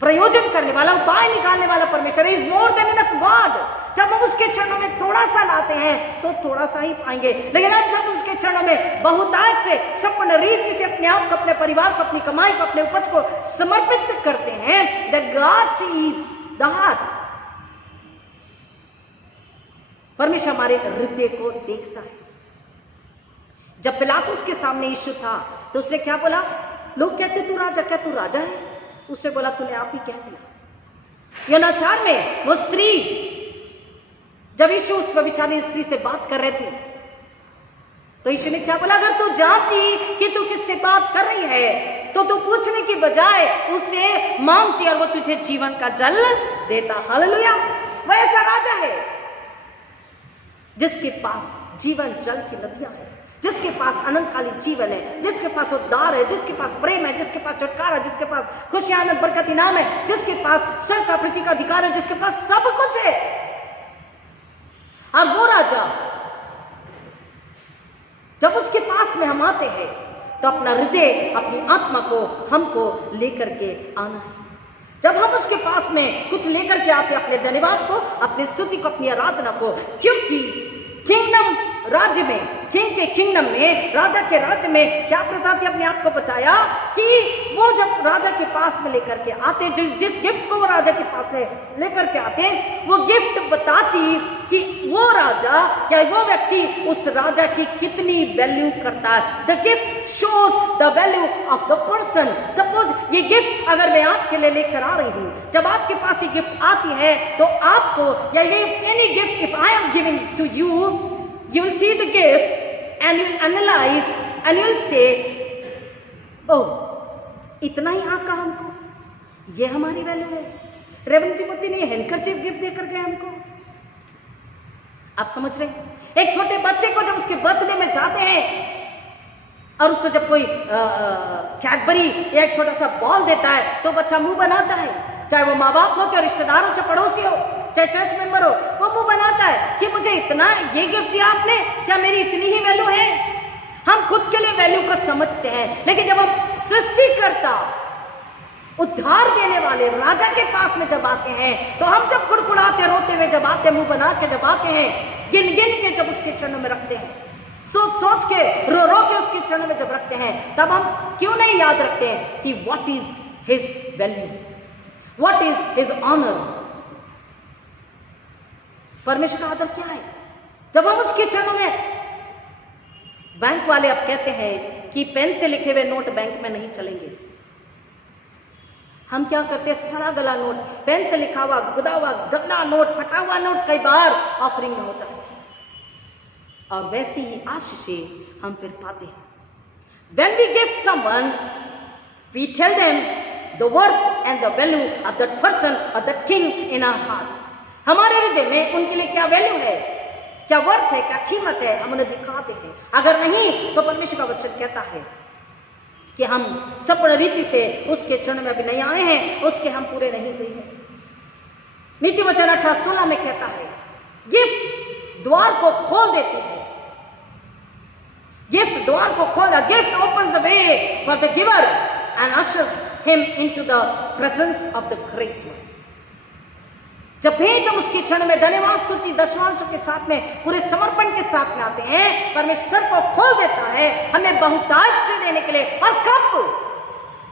प्रयोजन करने वाला, उपाय निकालने वाला परमेश्वर, is more than enough God. जब हम उसके चरणों में थोड़ा सा लाते हैं तो थोड़ा सा ही पाएंगे, लेकिन अब जब उसके चरणों में बहुतायत से, संपूर्ण रीति से अपने आप को, अपने परिवार को, अपनी कमाई को, अपने उपज को समर्पित करते हैं, that God sees the heart. परमेश्वर हमारे हृदय को देखता है। जब पिलातुस के सामने यीशु था तो उसने क्या बोला? लोग कहते तू राजा, क्या तू राजा है? उसने बोला तूने आप ही कह दिया। यूहन्ना 4 में वो स्त्री, जब यीशु उस व्यभिचारिणी स्त्री से बात कर रहे थे, तो यीशु ने क्या बोला? अगर तू जानती कि तू किससे बात कर रही है तो तू पूछने की बजाय उससे मांगती और वो तुझे जीवन का जल देता। हालेलुया! वह ऐसा राजा है जिसके पास जीवन जल की नदियां हैं, जिसके पास अनंतकालीन जीवन है, जिसके पास उद्धार है, जिसके पास प्रेम है, जिसके पास छुटकारा, जिसके पास खुशी, आनंद, बरकत, इनाम है, जिसके पास स्वर्ग का पृथ्वी का अधिकार है, जिसके पास सब कुछ है। और वो राजा, जब उसके पास में हम आते हैं तो अपना हृदय, अपनी आत्मा को हमको लेकर के आना है। जब हम उसके पास में कुछ लेकर के आते, अपने धन्यवाद को, अपनी स्तुति को, अपनी आराधना को, क्योंकि किंगडम राज्य में, किंग के किंगडम में, राजा के राज्य में क्या प्रथा थी? अपने आप को बताया कि वो जब राजा के पास में लेकर के आते, जिस गिफ्ट को वो राजा के पास में लेकर के आते, वो गिफ्ट बताती कि वो राजा या वो व्यक्ति उस राजा की कितनी वैल्यू करता है। The gift shows the value of the person. Suppose ये गिफ्ट अगर मैं आपके लिए लेकर आ रही हूँ, जब आपके पास ये गिफ्ट आती है तो आपको, या ये any gift if I am giving to you, you will see the gift and you analyze and you will say, oh, इतना ही आका हमको, ये हमारी वैल्यू है। रेवरेंड तिमोथी ने हैंडकरचीफ गिफ्ट देकर गए हमको। आप समझ रहे हैं? एक छोटे बच्चे को जब उसके बर्थडे में जाते हैं और उसको जब कोई कैडबरी या एक छोटा सा बॉल देता है तो बच्चा मुंह बनाता है, चाहे वो माँ बाप हो, चाहे रिश्तेदार हो, चाहे पड़ोसी हो, चाहे चर्च मेंबर हो, वो मुंह बनाता है कि मुझे इतना ये गिफ्ट दिया आपने, क्या मेरी इतनी ही वैल्यू है? हम खुद के लिए वैल्यू को समझते हैं, लेकिन जब हम सृष्टिकर्ता, उद्धार देने वाले राजा के पास में जब आते हैं, तो हम जब कुड़कुड़ाते, रोते हुए जब आते, मुंह बना के जब आते हैं, गिन गिन के जब उसके चरणों में रखते हैं, सोच सोच के, रो रो के उसके चरणों में जब रखते हैं, तब हम क्यों नहीं याद रखते हैं कि what is his value, what is his honour? परमेश्वर का आदर क्या है? जब हम उसके चरणों में, बैंक वाले अब कहते हैं कि पेन से लिखे हुए नोट बैंक में नहीं चलेंगे। हम क्या करते हैं? सड़ा गला नोट, पेन से लिखा हुआ, गुदा हुआ, गंदा नोट, फटा हुआ नोट कई बार ऑफरिंग में होता है, और वैसी ही आशीषें हम फिर पाते हैं। When we gift someone, we tell them the worth and the value of that person or that king in our heart. हमारे हृदय में उनके लिए क्या वैल्यू है, क्या वर्थ है, क्या कीमत है, हम उन्हें दिखाते हैं। अगर नहीं तो परमेश्वर का वचन कहता है कि हम संपूर्ण रीति से उसके चरण में अभी नहीं आए हैं, उसके हम पूरे नहीं हुए हैं। नीति वचन 18:16 में कहता है, गिफ्ट द्वार को खोल देती है, गिफ्ट द्वार को खोला, gift opens the way for the giver and ushers him into the presence of the great one. जब भेंट हम उसके क्षण में धन्यवाद स्तुति दशमांशों के साथ में पूरे समर्पण के साथ में आते हैं, परमेश्वर को खोल देता है हमें बहुतायत से देने के लिए। और कब?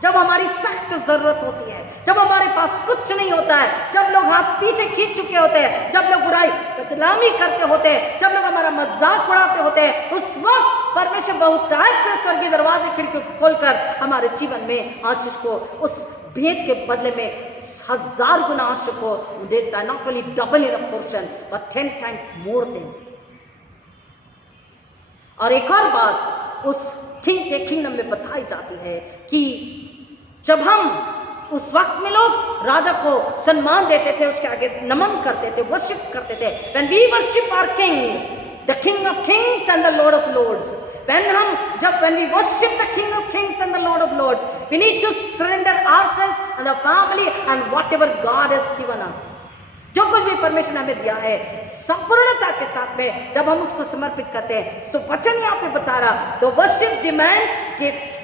जब हमारी सख्त जरूरत होती है, जब हमारे पास कुछ नहीं होता है, जब लोग हाथ पीछे खींच चुके होते हैं, जब लोग बुराई बदनामी करते होते हैं, जब लोग हमारा मजाक उड़ाते होते हैं, उस वक्त परमेश्वर बहुतायत से स्वर्गीय दरवाजे खिड़कियों को खोलकर हमारे जीवन में आशीष को, उस भेंट के बदले में 1000 गुना आशीष को देता है। Not only double in a portion but 10 times more than. और एक और बात उस किंग के किंगडम में बताई जाती है कि जब हम उस वक्त में लोग राजा को सम्मान देते थे, उसके आगे नमन करते थे, वर्शिप करते थे। When we worship our king, the king of kings and the lord of lords, when we worship the king of kings and the lord of lords, we need to surrender ourselves and the family and whatever God has given us. जो कुछ भी परमेश्वर ने हमें दिया है संपूर्णता के साथ में जब हम उसको समर्पित करते हैं, सो वचन यहाँ पे बता रहा, the worship demands gift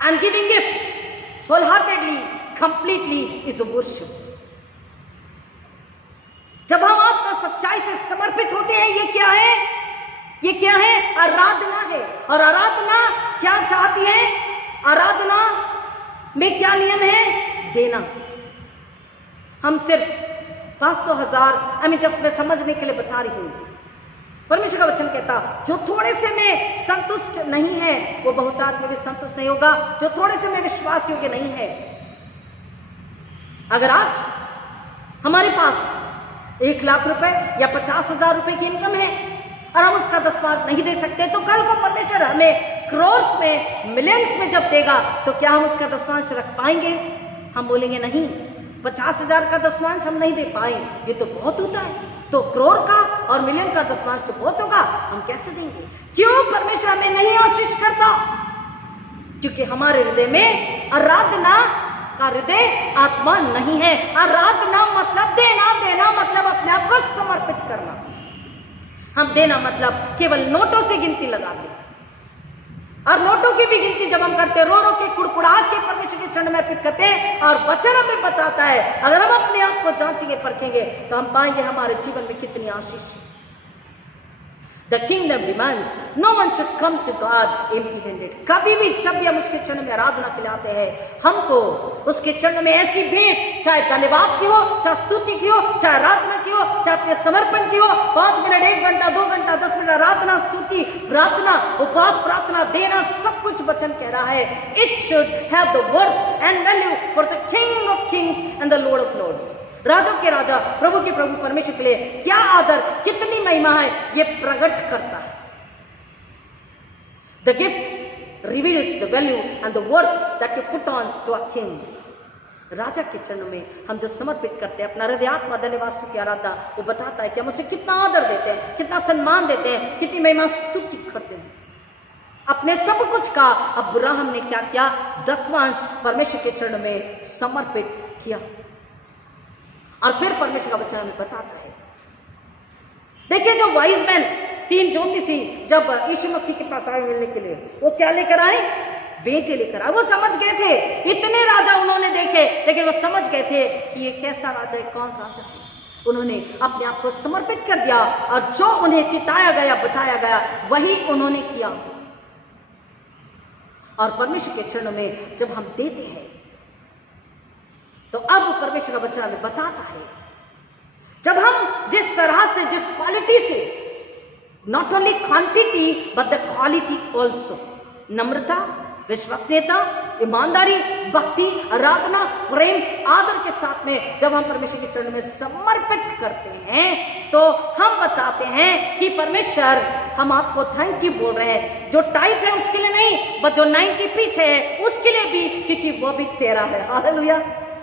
and giving gift wholeheartedly, completely is a worship. जब हम आत्मा सच्चाई से समर्पित होते हैं, ये क्या है? ये क्या है? आराधना है। और आराधना क्या चाहती है? आराधना में क्या नियम है? देना। हम सिर्फ 500 1000 जस्ट मैं समझने के लिए बता रही हूं। परमेश्वर का वचन कहता, जो थोड़े से में संतुष्ट नहीं है वो बहुतायत में भी संतुष्ट नहीं होगा, जो थोड़े से में विश्वास योग्य नहीं है। अगर आज हमारे पास 1 लाख रुपए या 50,000 रुपए की इनकम है और हम उसका दशमांश नहीं दे सकते, तो कल को परमेश्वर हमें क्रोर्स में, मिलियंस में जब देगा, तो क्या हम उसका दशमांश रख पाएंगे? हम बोलेंगे नहीं, 50,000 का दशमांश हम नहीं दे पाए, ये तो बहुत होता है, तो करोड़ का और मिलियन का दशमांश तो बहुत होगा, हम कैसे देंगे? क्यों परमेश्वर हमें नहीं आशीष करता? क्योंकि हमारे हृदय में आराधना का हृदय आत्मा नहीं है। आराधना मतलब देना, देना मतलब अपने आप को समर्पित करना। हम देना मतलब केवल नोटों से गिनती लगाते हैं, और नोटों की भी गिनती जब हम करते, रो रो के कुड़कुड़ाहट के परमेश्वर के चरण में अर्पित करते हैं। और वचन हमें बताता है अगर हम अपने आप को जांचेंगे, परखेंगे, तो हम पाएंगे हमारे जीवन में कितनी आशीष। The kingdom demands no one should come to God empty-handed. कभी भी जब भी हम उसके चरण में आराधना के लिए आते हैं, हमको उसके चरण में ऐसी भेंट, चाहे धन्यवाद की हो, चाहे स्तुति की हो, चाहे आराधना की हो, चाहे अपने समर्पण की हो, 5 मिनट, 1 घंटा, 2 घंटा, 10 मिनट आराधना, स्तुति, प्रार्थना, उपवास, प्रार्थना, देना, सब कुछ वचन कह रहा है। It should have the worth and value for the King of Kings and the Lord of Lords. राजों के राजा, प्रभु के प्रभु परमेश्वर के लिए क्या आदर, कितनी महिमा है, ये प्रकट करता है। The gift reveals the value and the worth that you put on to a king. राजा के चरणों में हम जो समर्पित करते हैं अपना हृदय, आत्मा, धन्यवाद, स्तुति, आराधना, वो बताता है कि हम उसे कितना आदर देते हैं, कितना सम्मान देते हैं, कितनी महिमा स्तुति करते हैं। अपने सब कुछ का अब्राहम ने क्या किया? दशमांश परमेश्वर के चरणों में समर्पित किया। और फिर परमेश्वर का वचन हमें बताता है, देखिए जो वाइज मैन, 3 ज्योतिषी जब यीशु मसीह के पास आए मिलने के लिए, वो क्या लेकर आए? बेटे लेकर आए। वो समझ गए थे, इतने राजा उन्होंने देखे, लेकिन वो समझ गए थे कि ये कैसा राजा है, कौन राजा है। उन्होंने अपने आप को समर्पित कर दिया और जो उन्हें चिताया गया, बताया गया, वही उन्होंने किया। और परमेश्वर के चरणों में जब हम देते हैं, तो अब परमेश्वर का वचन हमें बताता है, जब हम जिस तरह से, जिस क्वालिटी से, not only quantity but the quality also, नम्रता, विश्वसनीयता, ईमानदारी, भक्ति, आराधना, प्रेम, आदर के साथ में जब हम परमेश्वर के चरणों में समर्पित करते हैं, तो हम बताते हैं कि परमेश्वर, हम आपको थैंक यू बोल रहे हैं। जो टाइट है उसके लिए नहीं, बट जो 90 पीछे है उसके लिए भी, क्योंकि वो भी तेरा है। Hallelujah,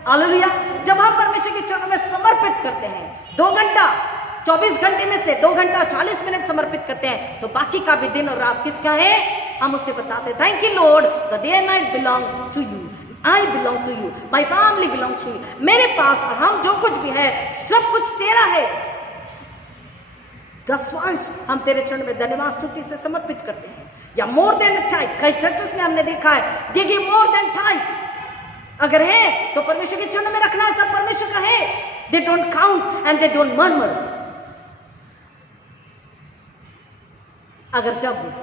hallelujah. जब हम परमेश्वर के चरणों में समर्पित करते हैं, 2 घंटा, 24 घंटे में से 2 घंटा 40 मिनट समर्पित करते हैं, तो बाकी का भी दिन और रात किसका है? हम उसे बताते हैं, thank you Lord, the day and night belong to you, I belong to you, my family belongs to you. मेरे पास हम जो कुछ भी है सब कुछ तेरा है। 10 हम तेरे चरण में धन्यवाद स्तुति से समर्पित करते हैं, या मोर देन टाइप। कई चर्चेस में हमने देखा है they give more than type. अगर है तो परमेश्वर के चरण में रखना है, सब परमेश्वर का है। They don't count and they don't murmur. अगर जब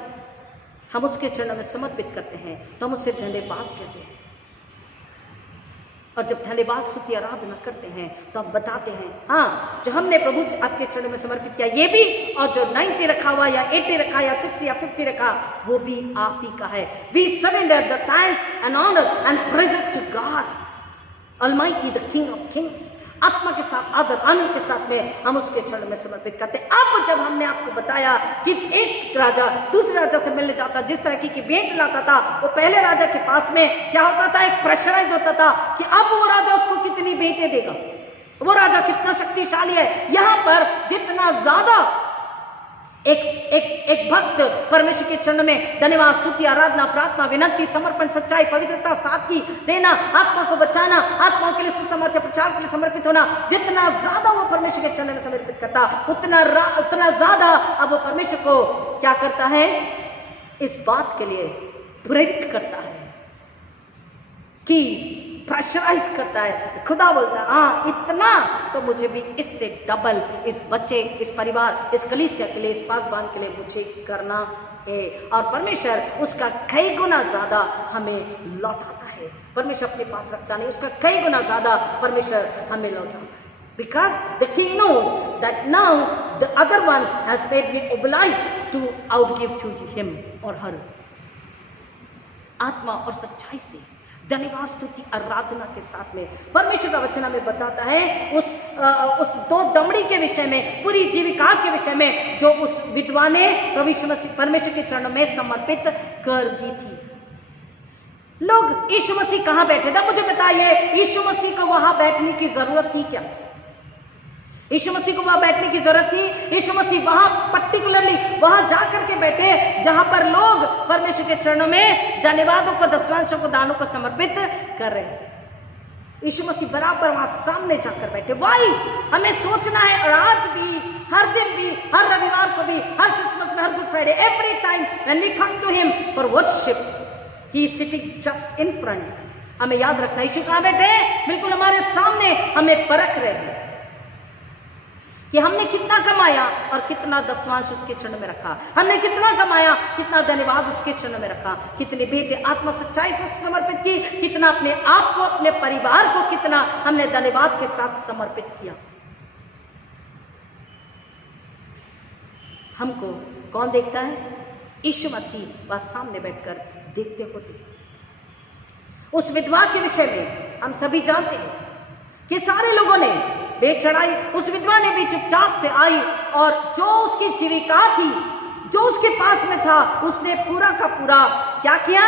हम उसके चरण में समर्पित करते हैं तो हम उससे धन्यवाद कहते हैं, और जब धन्यवाद स्तुति आराधना करते हैं तो हम बताते हैं हाँ जो हमने प्रभु आपके चरणों में समर्पित किया ये भी, और जो 90 रखा हुआ या 80 रखा या 60 या 50 रखा वो भी आप ही का है। We surrender the thanks and honour and praises to God Almighty the king of kings. आत्मा के साथ, आदर आनंद के साथ में हम उसके चरण में समर्पित करते हैं। अब जब हमने आपको बताया कि एक राजा दूसरे राजा से मिलने जाता, जिस तरह की भेंट लाता था, वो पहले राजा के पास में क्या होता था, एक प्रेशराइज होता था कि अब वो राजा उसको कितनी भेंटें देगा, वो राजा कितना शक्तिशाली है। यहाँ पर जितना ज्यादा एक भक्त परमेश्वर के चरण में धन्यवाद स्तुति आराधना प्रार्थना विनती समर्पण सच्चाई पवित्रता सादगी देना, आत्मा को बचाना, आत्माओं के लिए सुसमाचार प्रचार के लिए समर्पित होना, जितना ज्यादा वो परमेश्वर के चरण में समर्पित करता उतना ज्यादा अब वो परमेश्वर को क्या करता है, इस बात के लिए प्रेरित करता है कि प्रेशराइज करता है। खुदा बोलता है हाँ इतना तो मुझे भी इससे डबल इस बच्चे, इस परिवार, इस कलीसिया के लिए, इस पासबान के लिए मुझे करना है। और परमेश्वर उसका कई गुना ज्यादा हमें लौटाता है। परमेश्वर अपने पास रखता नहीं, उसका कई गुना ज्यादा परमेश्वर हमें लौटाता है। Because the king knows that now the other one has made me obliged to outgive to him or her। आत्मा और सच्चाई से धन्यवाद स्तुति आराधना के साथ में परमेश्वर का वचन हमें बताता है उस 2 दमड़ी के विषय में, पूरी जीविका के विषय में, जो उस विधवा ने परमेश्वर के चरणों में समर्पित कर दी थी। लोग यीशु मसीह कहाँ बैठे थे मुझे बताइए, यीशु मसीह को वहां बैठने की जरूरत थी क्या? यीशु मसीह को वहां बैठने की जरूरत थी? यीशु मसीह वहां पर्टिकुलरली वहां जाकर के बैठे जहां पर लोग परमेश्वर के चरणों में धन्यवादों को, दशवांशों को, दानों को समर्पित कर रहे थे। यीशु मसीह बराबर वहां सामने जाकर बैठे। वाई हमें सोचना है, और आज भी, हर दिन भी, हर रविवार को भी, हर क्रिसमस में, हर Good Friday, every time when we come to him for worship he is sitting just in front. हमें याद रखना यीशु कहां बैठे? बिल्कुल हमारे सामने हमें परख रहे हैं कि हमने कितना कमाया और कितना दशवांश उसके चरण में रखा, हमने कितना कमाया, कितना धन्यवाद उसके चरण में रखा, कितनी भेंटें आत्मा सच्चाई से समर्पित की, कितना अपने आप को, अपने परिवार को, कितना हमने धन्यवाद के साथ समर्पित किया। हमको कौन देखता है? यीशु मसीह वह सामने बैठकर देखते होते। उस विधवा के विषय में हम सभी जानते हैं कि सारे लोगों ने भेंट चढ़ाई, उस विधवा ने भी चुपचाप से आई और जो उसकी जीविका थी, जो उसके पास में था, उसने पूरा का पूरा क्या किया?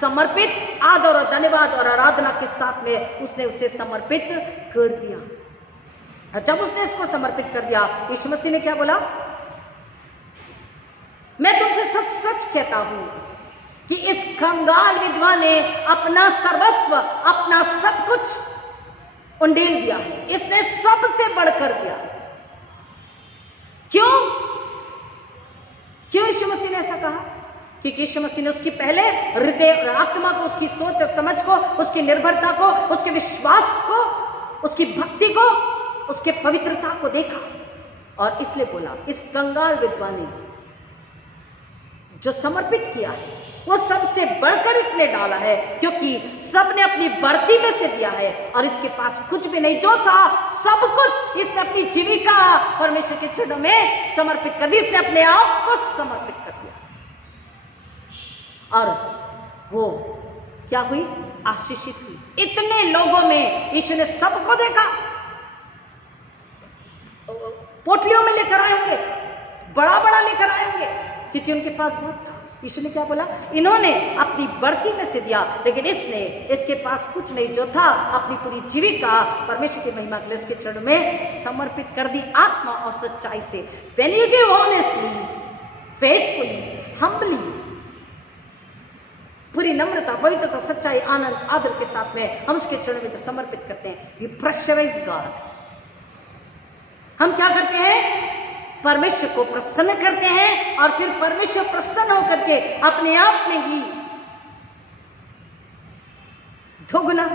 समर्पित, आदर और धन्यवाद और आराधना के साथ में उसने उसे समर्पित कर दिया। और जब उसने इसको समर्पित कर दिया, यीशु मसीह ने क्या बोला? मैं तुमसे सच सच कहता हूं कि इस कंगाल विधवा ने अपना सर्वस्व, अपना सब कुछ उंडेल दिया है। इसने सबसे बढ़कर दिया। क्यों यीशु मसीह ने ऐसा कहा? क्योंकि यीशु मसीह ने उसकी पहले हृदय और आत्मा को, उसकी सोच और समझ को, उसकी निर्भरता को, उसके विश्वास को, उसकी भक्ति को, उसके पवित्रता को देखा और इसलिए बोला इस कंगाल विधवा ने जो समर्पित किया है वो सबसे बढ़कर इसने डाला है, क्योंकि सबने अपनी बढ़ती में से दिया है और इसके पास कुछ भी नहीं, जो था सब कुछ इसने अपनी जीविका परमेश्वर के चरणों में समर्पित कर दी। इसने अपने आप को समर्पित कर दिया और वो क्या हुई? आशीषित हुई। इतने लोगों में यीशु ने सबको देखा। पोटलियों में लेकर आए होंगे, बड़ा बड़ा लेकर आए होंगे, क्योंकि उनके पास बहुत था। यीशु ने क्या बोला? इन्होंने अपनी बढ़ती में से दिया, लेकिन इसके पास कुछ नहीं, जो था अपनी पूरी जीविका परमेश्वर की महिमा के लिए उसके चरणों में समर्पित कर दी, आत्मा और सच्चाई से। When you give honestly, faithfully, humbly, पूरी नम्रता, पवित्रता, सच्चाई, आनंद, आदर के साथ में हम उसके चरणों में जब समर्पित करते हैं, we pressurize God। हम क्या करते हैं? परमेश्वर को प्रसन्न करते हैं और फिर परमेश्वर प्रसन्न होकर के अपने आप में ही 2 गुना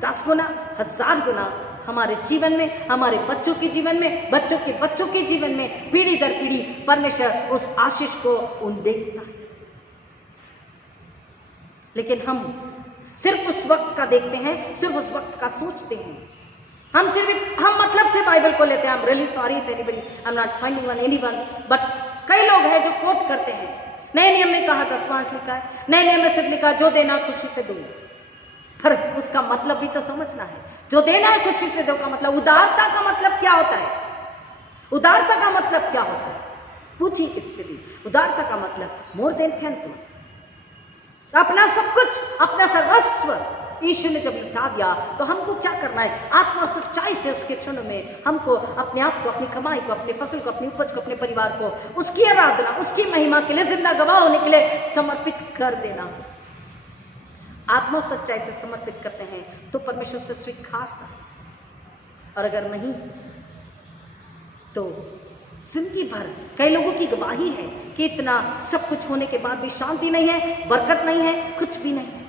10 गुना 1000 गुना हमारे जीवन में, हमारे बच्चों के जीवन में, बच्चों के बच्चों के जीवन में, पीढ़ी दर पीढ़ी परमेश्वर उस आशीष को उन देखता है। लेकिन हम सिर्फ उस वक्त का देखते हैं, सिर्फ उस वक्त का सोचते हैं। हम मतलब से बाइबल को लेते हैं। I am really sorry if anybody, I am not finding anyone, but कई लोग हैं जो कोट करते हैं, नए नियम में कहा 10वांश लिखा है, नए नियम में सिर्फ लिखा जो देना खुशी से दो। पर उसका मतलब भी तो समझना है। जो देना है खुशी से दो का मतलब, उदारता का मतलब क्या होता है? उदारता का मतलब क्या होता है? पूछिए इससे भी। उदारता का मतलब मोर देन 10th, अपना सब कुछ, अपना सर्वस्व यीशु ने जब लुटा दिया तो हमको क्या करना है? आत्मा सच्चाई से उसके क्षण में हमको अपने आप को, अपनी कमाई को, अपनी फसल को, अपनी उपज को, अपने परिवार को उसकी आराधना, उसकी महिमा के लिए, जिंदा गवाह होने के लिए समर्पित कर देना। आत्मा सच्चाई से समर्पित करते हैं तो परमेश्वर से स्वीकारता है, और अगर नहीं तो जिंदगी भर कई लोगों की गवाही है कि इतना सब कुछ होने के बाद भी शांति नहीं है, बरकत नहीं है, कुछ भी नहीं है,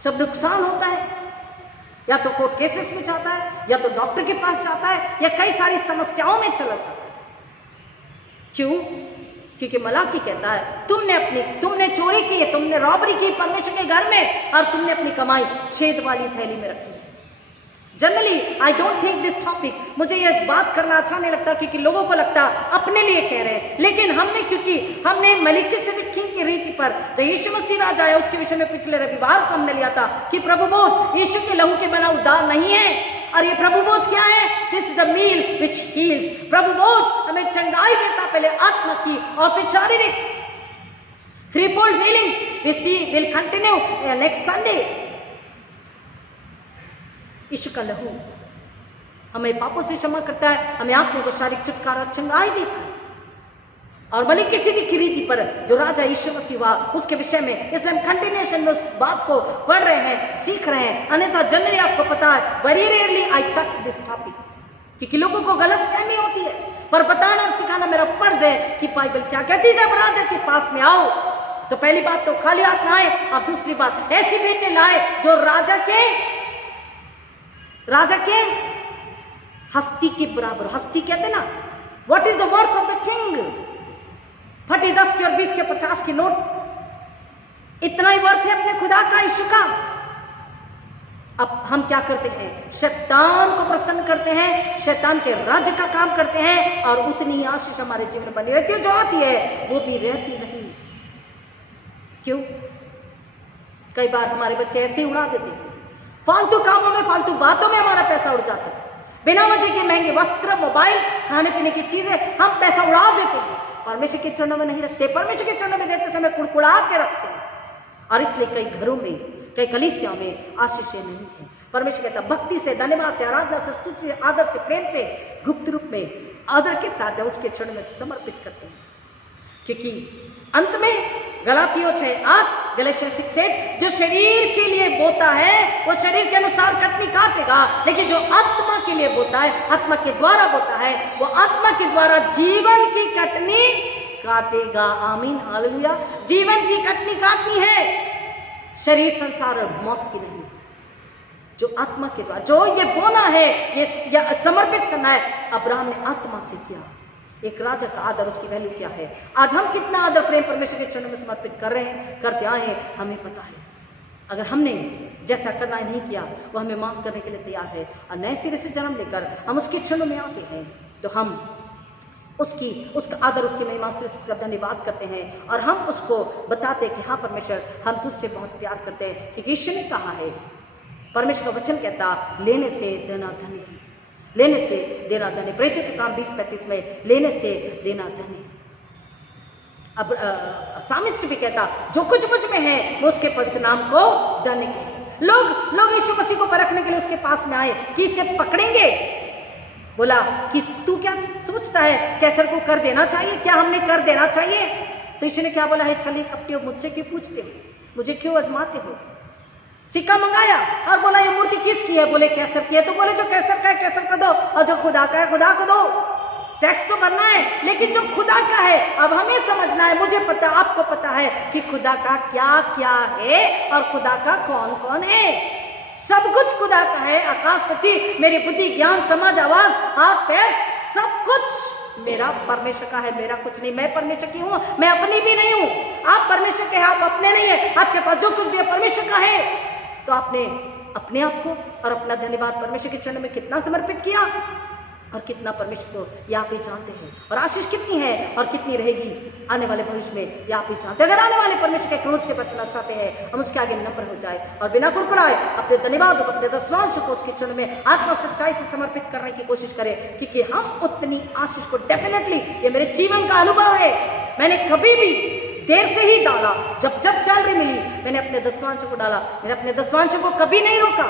सब नुकसान होता है। या तो कोर्ट केसेस में जाता है, या तो डॉक्टर के पास जाता है, या कई सारी समस्याओं में चला जाता है। क्यों? क्योंकि मलाकी कहता है तुमने चोरी की है, तुमने रॉबरी की परमेश्वर के घर में, और तुमने अपनी कमाई छेद वाली थैली में रखी। Generally I don't think this topic, मुझे ये बात करना अच्छा नहीं लगता, क्योंकि लोगों को लगता अपने लिए कह रहे हैं। लेकिन क्योंकि हमने मलिकिसिदक किंग की रीति पर जो यीशु मसीह राजा है उसके विषय में पिछले रविवार को हमने लिया था कि प्रभु भोज यीशु के लहू के बना उद्धार नहीं है। और ये प्रभु भोज क्या है? This is the meal which heals. प्रभु भोज हमें चंगाई देता, पहले आत्मा की और फिर शारीरिक। 3-fold healings will continue next Sunday। यीशु का लहू हमें पापों से क्षमा करता है, हमें आत्मा को शारीरिक छुटकारा, चंगाई देता है। और मलिकिसिदक की रीति पर जो राजा यीशु मसीह हुआ उसके विषय में, इसलिए हम कंटिन्यूएशन में उस बात को पढ़ रहे हैं, सीख रहे हैं। अन्यथा जनरली आपको पता है, very rarely I touch this topic, क्योंकि लोगों को गलत फहमी होती है। पर बताना और सिखाना मेरा फर्ज है कि बाइबल क्या कहती है। जब राजा के पास में आओ तो पहली बात तो खाली हाथ ना आए, और दूसरी बात ऐसी बेटे लाए जो राजा के हस्ती के बराबर। हस्ती कहते ना, what is the worth of the king? फटी 10 के और 20 के 50 के नोट, इतना ही वर्थ है अपने खुदा का, यीशु का। अब हम क्या करते हैं? शैतान को प्रसन्न करते हैं, शैतान के राज्य का काम करते हैं, और उतनी ही आशीष हमारे जीवन में बनी रहती है। जो आती है वो भी रहती नहीं। क्यों? कई बार हमारे बच्चे ऐसे ही उड़ा देते हैं, फालतू कामों में, फालतू बातों में हमारा पैसा उड़ जाता है। बिना वजह के महंगे वस्त्र, मोबाइल, खाने पीने की चीजें हम पैसा उड़ा देते हैं, परमेश्वर के चरणों में नहीं रखते। परमेश्वर के चरणों में देते समय कुड़कुड़ा के रखते हैं, और इसलिए कई घरों में, कई कलीसियाओं में आशीषें नहीं है। परमेश्वर कहता भक्ति से, धन्यवाद से, आराधना से, स्तुति से, आदर से, प्रेम से, गुप्त रूप में आदर के साथ जब उसके चरणों में समर्पित करते हैं। क्योंकि अंत में गलातियों 6:8, गलातियों 6:8, जो शरीर के लिए बोता है वो शरीर के अनुसार कटनी काटेगा, लेकिन जो आत्मा के लिए बोता है, आत्मा के द्वारा बोता है, वो आत्मा के द्वारा जीवन की कटनी काटेगा। आमीन, हालेलुया। जीवन की कटनी काटनी है, शरीर, संसार और मौत की नहीं। जो आत्मा के द्वारा, जो ये बोना है, ये समर्पित करना है, अब्राहम ने आत्मा से किया। एक राजा का आदर, उसकी वैल्यू क्या है? आज हम कितना आदर प्रेम परमेश्वर के चरणों में समर्पित कर रहे हैं, करते आए हैं, हमें पता है। अगर हमने जैसा करना नहीं किया, वो हमें माफ करने के लिए तैयार है, और नए सिरे से जन्म लेकर हम उसके चरणों में आते हैं, तो हम उसका आदर, उसकी महिमा, उसका धन्यवाद करते हैं, और हम उसको बताते हैं कि हाँ परमेश्वर, हम तुझसे बहुत प्यार करते हैं। क्योंकि यीशु ने कहा है, परमेश्वर का वचन कहता, लेने से देना धन्य, लेने से देना धन्य। प्रेरितों के काम 20:35 में लेने से देना धन्य। अब सामिस्ट भी कहता, जो कुछ मुझ में है वो उसके पवित्र नाम को धन्य कहे। लोग यीशु मसीह को परखने के लिए उसके पास में आए कि इसे पकड़ेंगे। बोला कि तू क्या सोचता है, कैसर को कर देना चाहिए? क्या हमने कर देना चाहिए? तो यीशु ने क्या बोला है? छली कपटियों, मुझसे क्यों पूछते हो, मुझे क्यों आजमाते हो? सिक्का मंगाया और बोला ये मूर्ति किसकी है? बोले कैसर की है। तो बोले जो कैसर का है कैसर को दो, और जो खुदा का है खुदा को दो। टैक्स तो भरना है, लेकिन जो खुदा का है अब हमें समझना है, मुझे पता, आपको पता है कि खुदा का क्या क्या है और खुदा का कौन कौन है। सब कुछ खुदा का है। आकाश पृथ्वी, मेरी बुद्धि, ज्ञान, समझ, आवाज, हाथ पैर, सब कुछ मेरा परमेश्वर का है, मेरा कुछ नहीं। मैं परमेश्वर की हूँ, मैं अपनी भी नहीं हूँ। आप परमेश्वर के हैं, आप अपने नहीं है। आपके पास जो कुछ भी है परमेश्वर का है। तो आपने अपने आप को और अपना धन्यवाद परमेश्वर के चरणों में कितना समर्पित किया और कितना परमेश्वर को ये आप ही जानते हैं। और आशीष कितनी है और कितनी रहेगी आने वाले भविष्य में ये आप ही जानते हैं। अगर आने वाले परमेश्वर के क्रोध से बचना चाहते हैं, हम उसके आगे नम्र हो जाए और बिना कुड़कुड़ाए अपने धन्यवाद और अपने दशमांश को उसके चरण में आत्मा सच्चाई से समर्पित करने की कोशिश करें, क्योंकि हम उतनी आशीष को डेफिनेटली, ये मेरे जीवन का अनुभव है, मैंने कभी भी देर से ही डाला। जब जब सैलरी मिली मैंने अपने दशमांशों को डाला, मैंने अपने दशमांशों को कभी नहीं रोका।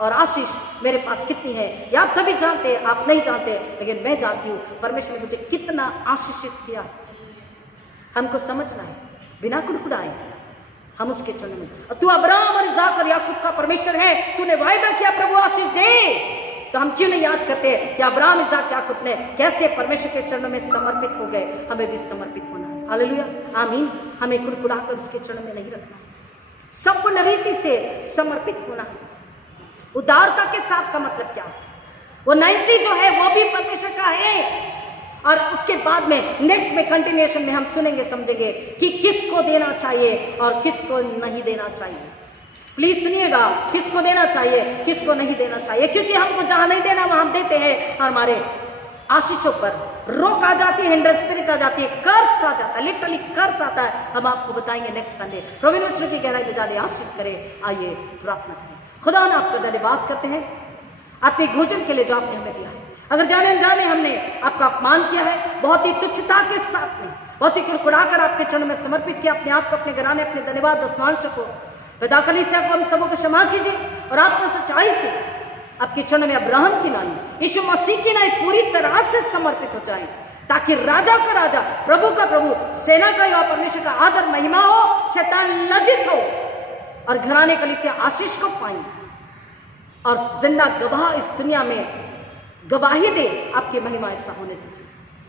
और आशीष मेरे पास कितनी है ये आप सभी जानते हैं, आप नहीं जानते, लेकिन मैं जानती हूँ परमेश्वर ने मुझे कितना आशीषित किया। हमको समझना है, बिना कुड़कुड़ाए हम उसके चरणों में। और तू अब्राहम और इसहाक और याकूब का परमेश्वर है, तूने वायदा किया प्रभु आशीष दे। तो हम क्यों नहीं याद करते कि अब्राहम, इसहाक, याकूब ने कैसे परमेश्वर के चरणों में समर्पित हो गए। हमें भी समर्पित होना है। हालेलुया, आमीन। हमें कुड़कुड़ाकर उसके चरणों में नहीं रखना, संपूर्ण रीति से समर्पित होना है। उदारता के साथ का मतलब क्या है? वो 90 जो है वो भी परमेश्वर का है। और उसके बाद में नेक्स्ट में कंटिन्यूएशन में हम सुनेंगे, समझेंगे कि किसको देना चाहिए और किसको नहीं देना चाहिए। प्लीज सुनिएगा, किसको देना चाहिए, किसको नहीं देना चाहिए, क्योंकि हमको जहां नहीं देना वहां हम देते हैं। हमारे आशीषों पर रोक आ जाती है, हिंड्रेंस स्पिरिट आ जाती है, कर्स आ जाता है, लिटरली कर्स आता है। हम आपको बताएंगे नेक्स्ट संडे। प्रभु वचन की गहराई में जाने आशीष करें। आइए प्रार्थना करें। खुदा ने आपका धन्यवाद करते हैं आत्मिक भोजन के लिए जो आपने हमें दिया है। अगर जाने अनजाने हमने आपका अपमान किया है, बहुत ही तुच्छता के साथ में, बहुत ही कुड़कुड़ाकर आपके चरणों में समर्पित किया अपने आप को, अपने घराने, अपने धन्यवाद दशमांश को, पिता कलीसिया को हम सबों को क्षमा कीजिए और आत्मा सच्चाई से आपके चरणों में अब्राहम की नाई, यीशु मसीह की नाई पूरी तरह से समर्पित हो जाए, ताकि राजा का राजा, प्रभु का प्रभु, सेना का युवा परमेश्वर का आदर महिमा हो, शैतान लज्जित हो और घराने कलीसिया आशीष को पाए और जिंदा गवाह इस दुनिया में गवाही दे। आपकी महिमा ऐसा होने दीजिए।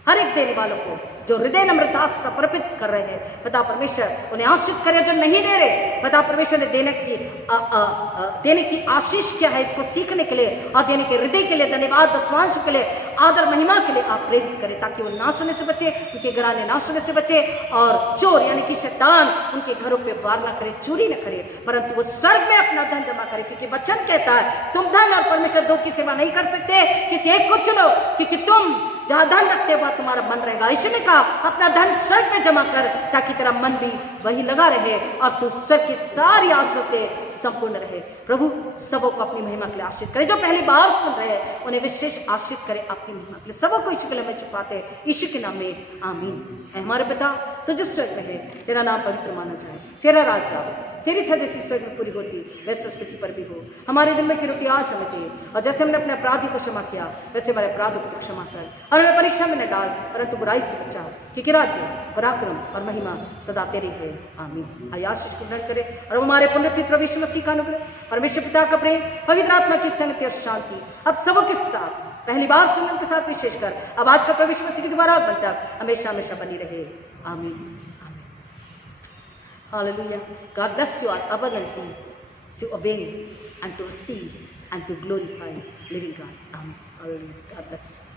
हर एक देने वालों को जो हृदय नम्रता समर्पित कर रहे हैं, पिता परमेश्वर उन्हें आशीष करे। जो नहीं दे रहे, पिता परमेश्वर ने देने की आशीष क्या है, इसको सीखने के लिए और देने के हृदय के लिए, धन्यवाद दशमांश के लिए, आदर महिमा के लिए आप प्रेरित करें, ताकि वो नाश होने से बचे, उनके घराने नाश होने से बचे और चोर यानी कि शैतान उनके घरों पे वार ना करे, चोरी न करे, परंतु वो स्वर्ग में अपना धन जमा करे। क्योंकि वचन कहता है तुम धन और परमेश्वर दो की सेवा नहीं कर सकते, किसी एक को चुनो, क्योंकि तुम जहां धन रखते हुआ तुम्हारा मन रहेगा। यीशु ने कहा अपना धन स्वर्ग में जमा कर, ताकि तेरा मन भी वही लगा रहे और तू स्वर्ग की सारी आशीषों से संपूर्ण रहे। प्रभु सबों को अपनी महिमा के लिए आशीष करे। जो पहली बार सुन रहे हैं उन्हें विशेष आशीष करे आपकी महिमा के लिए। सबों को यीशु के नाम में छुपाते हैं, यीशु के नाम में आमीन। हमारे पिता तो जो स्वर्ग में है, तेरा नाम पवित्र माना जाए, तेरा राज्य आवे, तेरी इच्छा जैसी स्वर्ग में पूरी होती वैसे पृथ्वी पर भी हो। हमारे दिन में की रोटी आज हमें दे, और जैसे हमने अपने अपराधी को क्षमा किया वैसे हमारे अपराधों को क्षमा कर, और हमें परीक्षा में न डाल, परंतु बुराई से बचा, क्योंकि राज्य, पराक्रम और महिमा सदा तेरी है, आमीन। आइए आशीष को ग्रहण करें और हमारे पुण्यतित प्रभु यीशु मसीह का अनुग्रह, परमेश्वर पिता का प्रेम, पवित्र आत्मा की संगति और शांति अब सबों के साथ, पहली बार सुनने के साथ विशेषकर अब आज का प्रभु यीशु मसीह के द्वारा तक हमेशा हमेशा बनी रहे, आमीन। Hallelujah. God bless you all abundantly to obey and to receive and to glorify living God. Amen. Hallelujah. God bless you.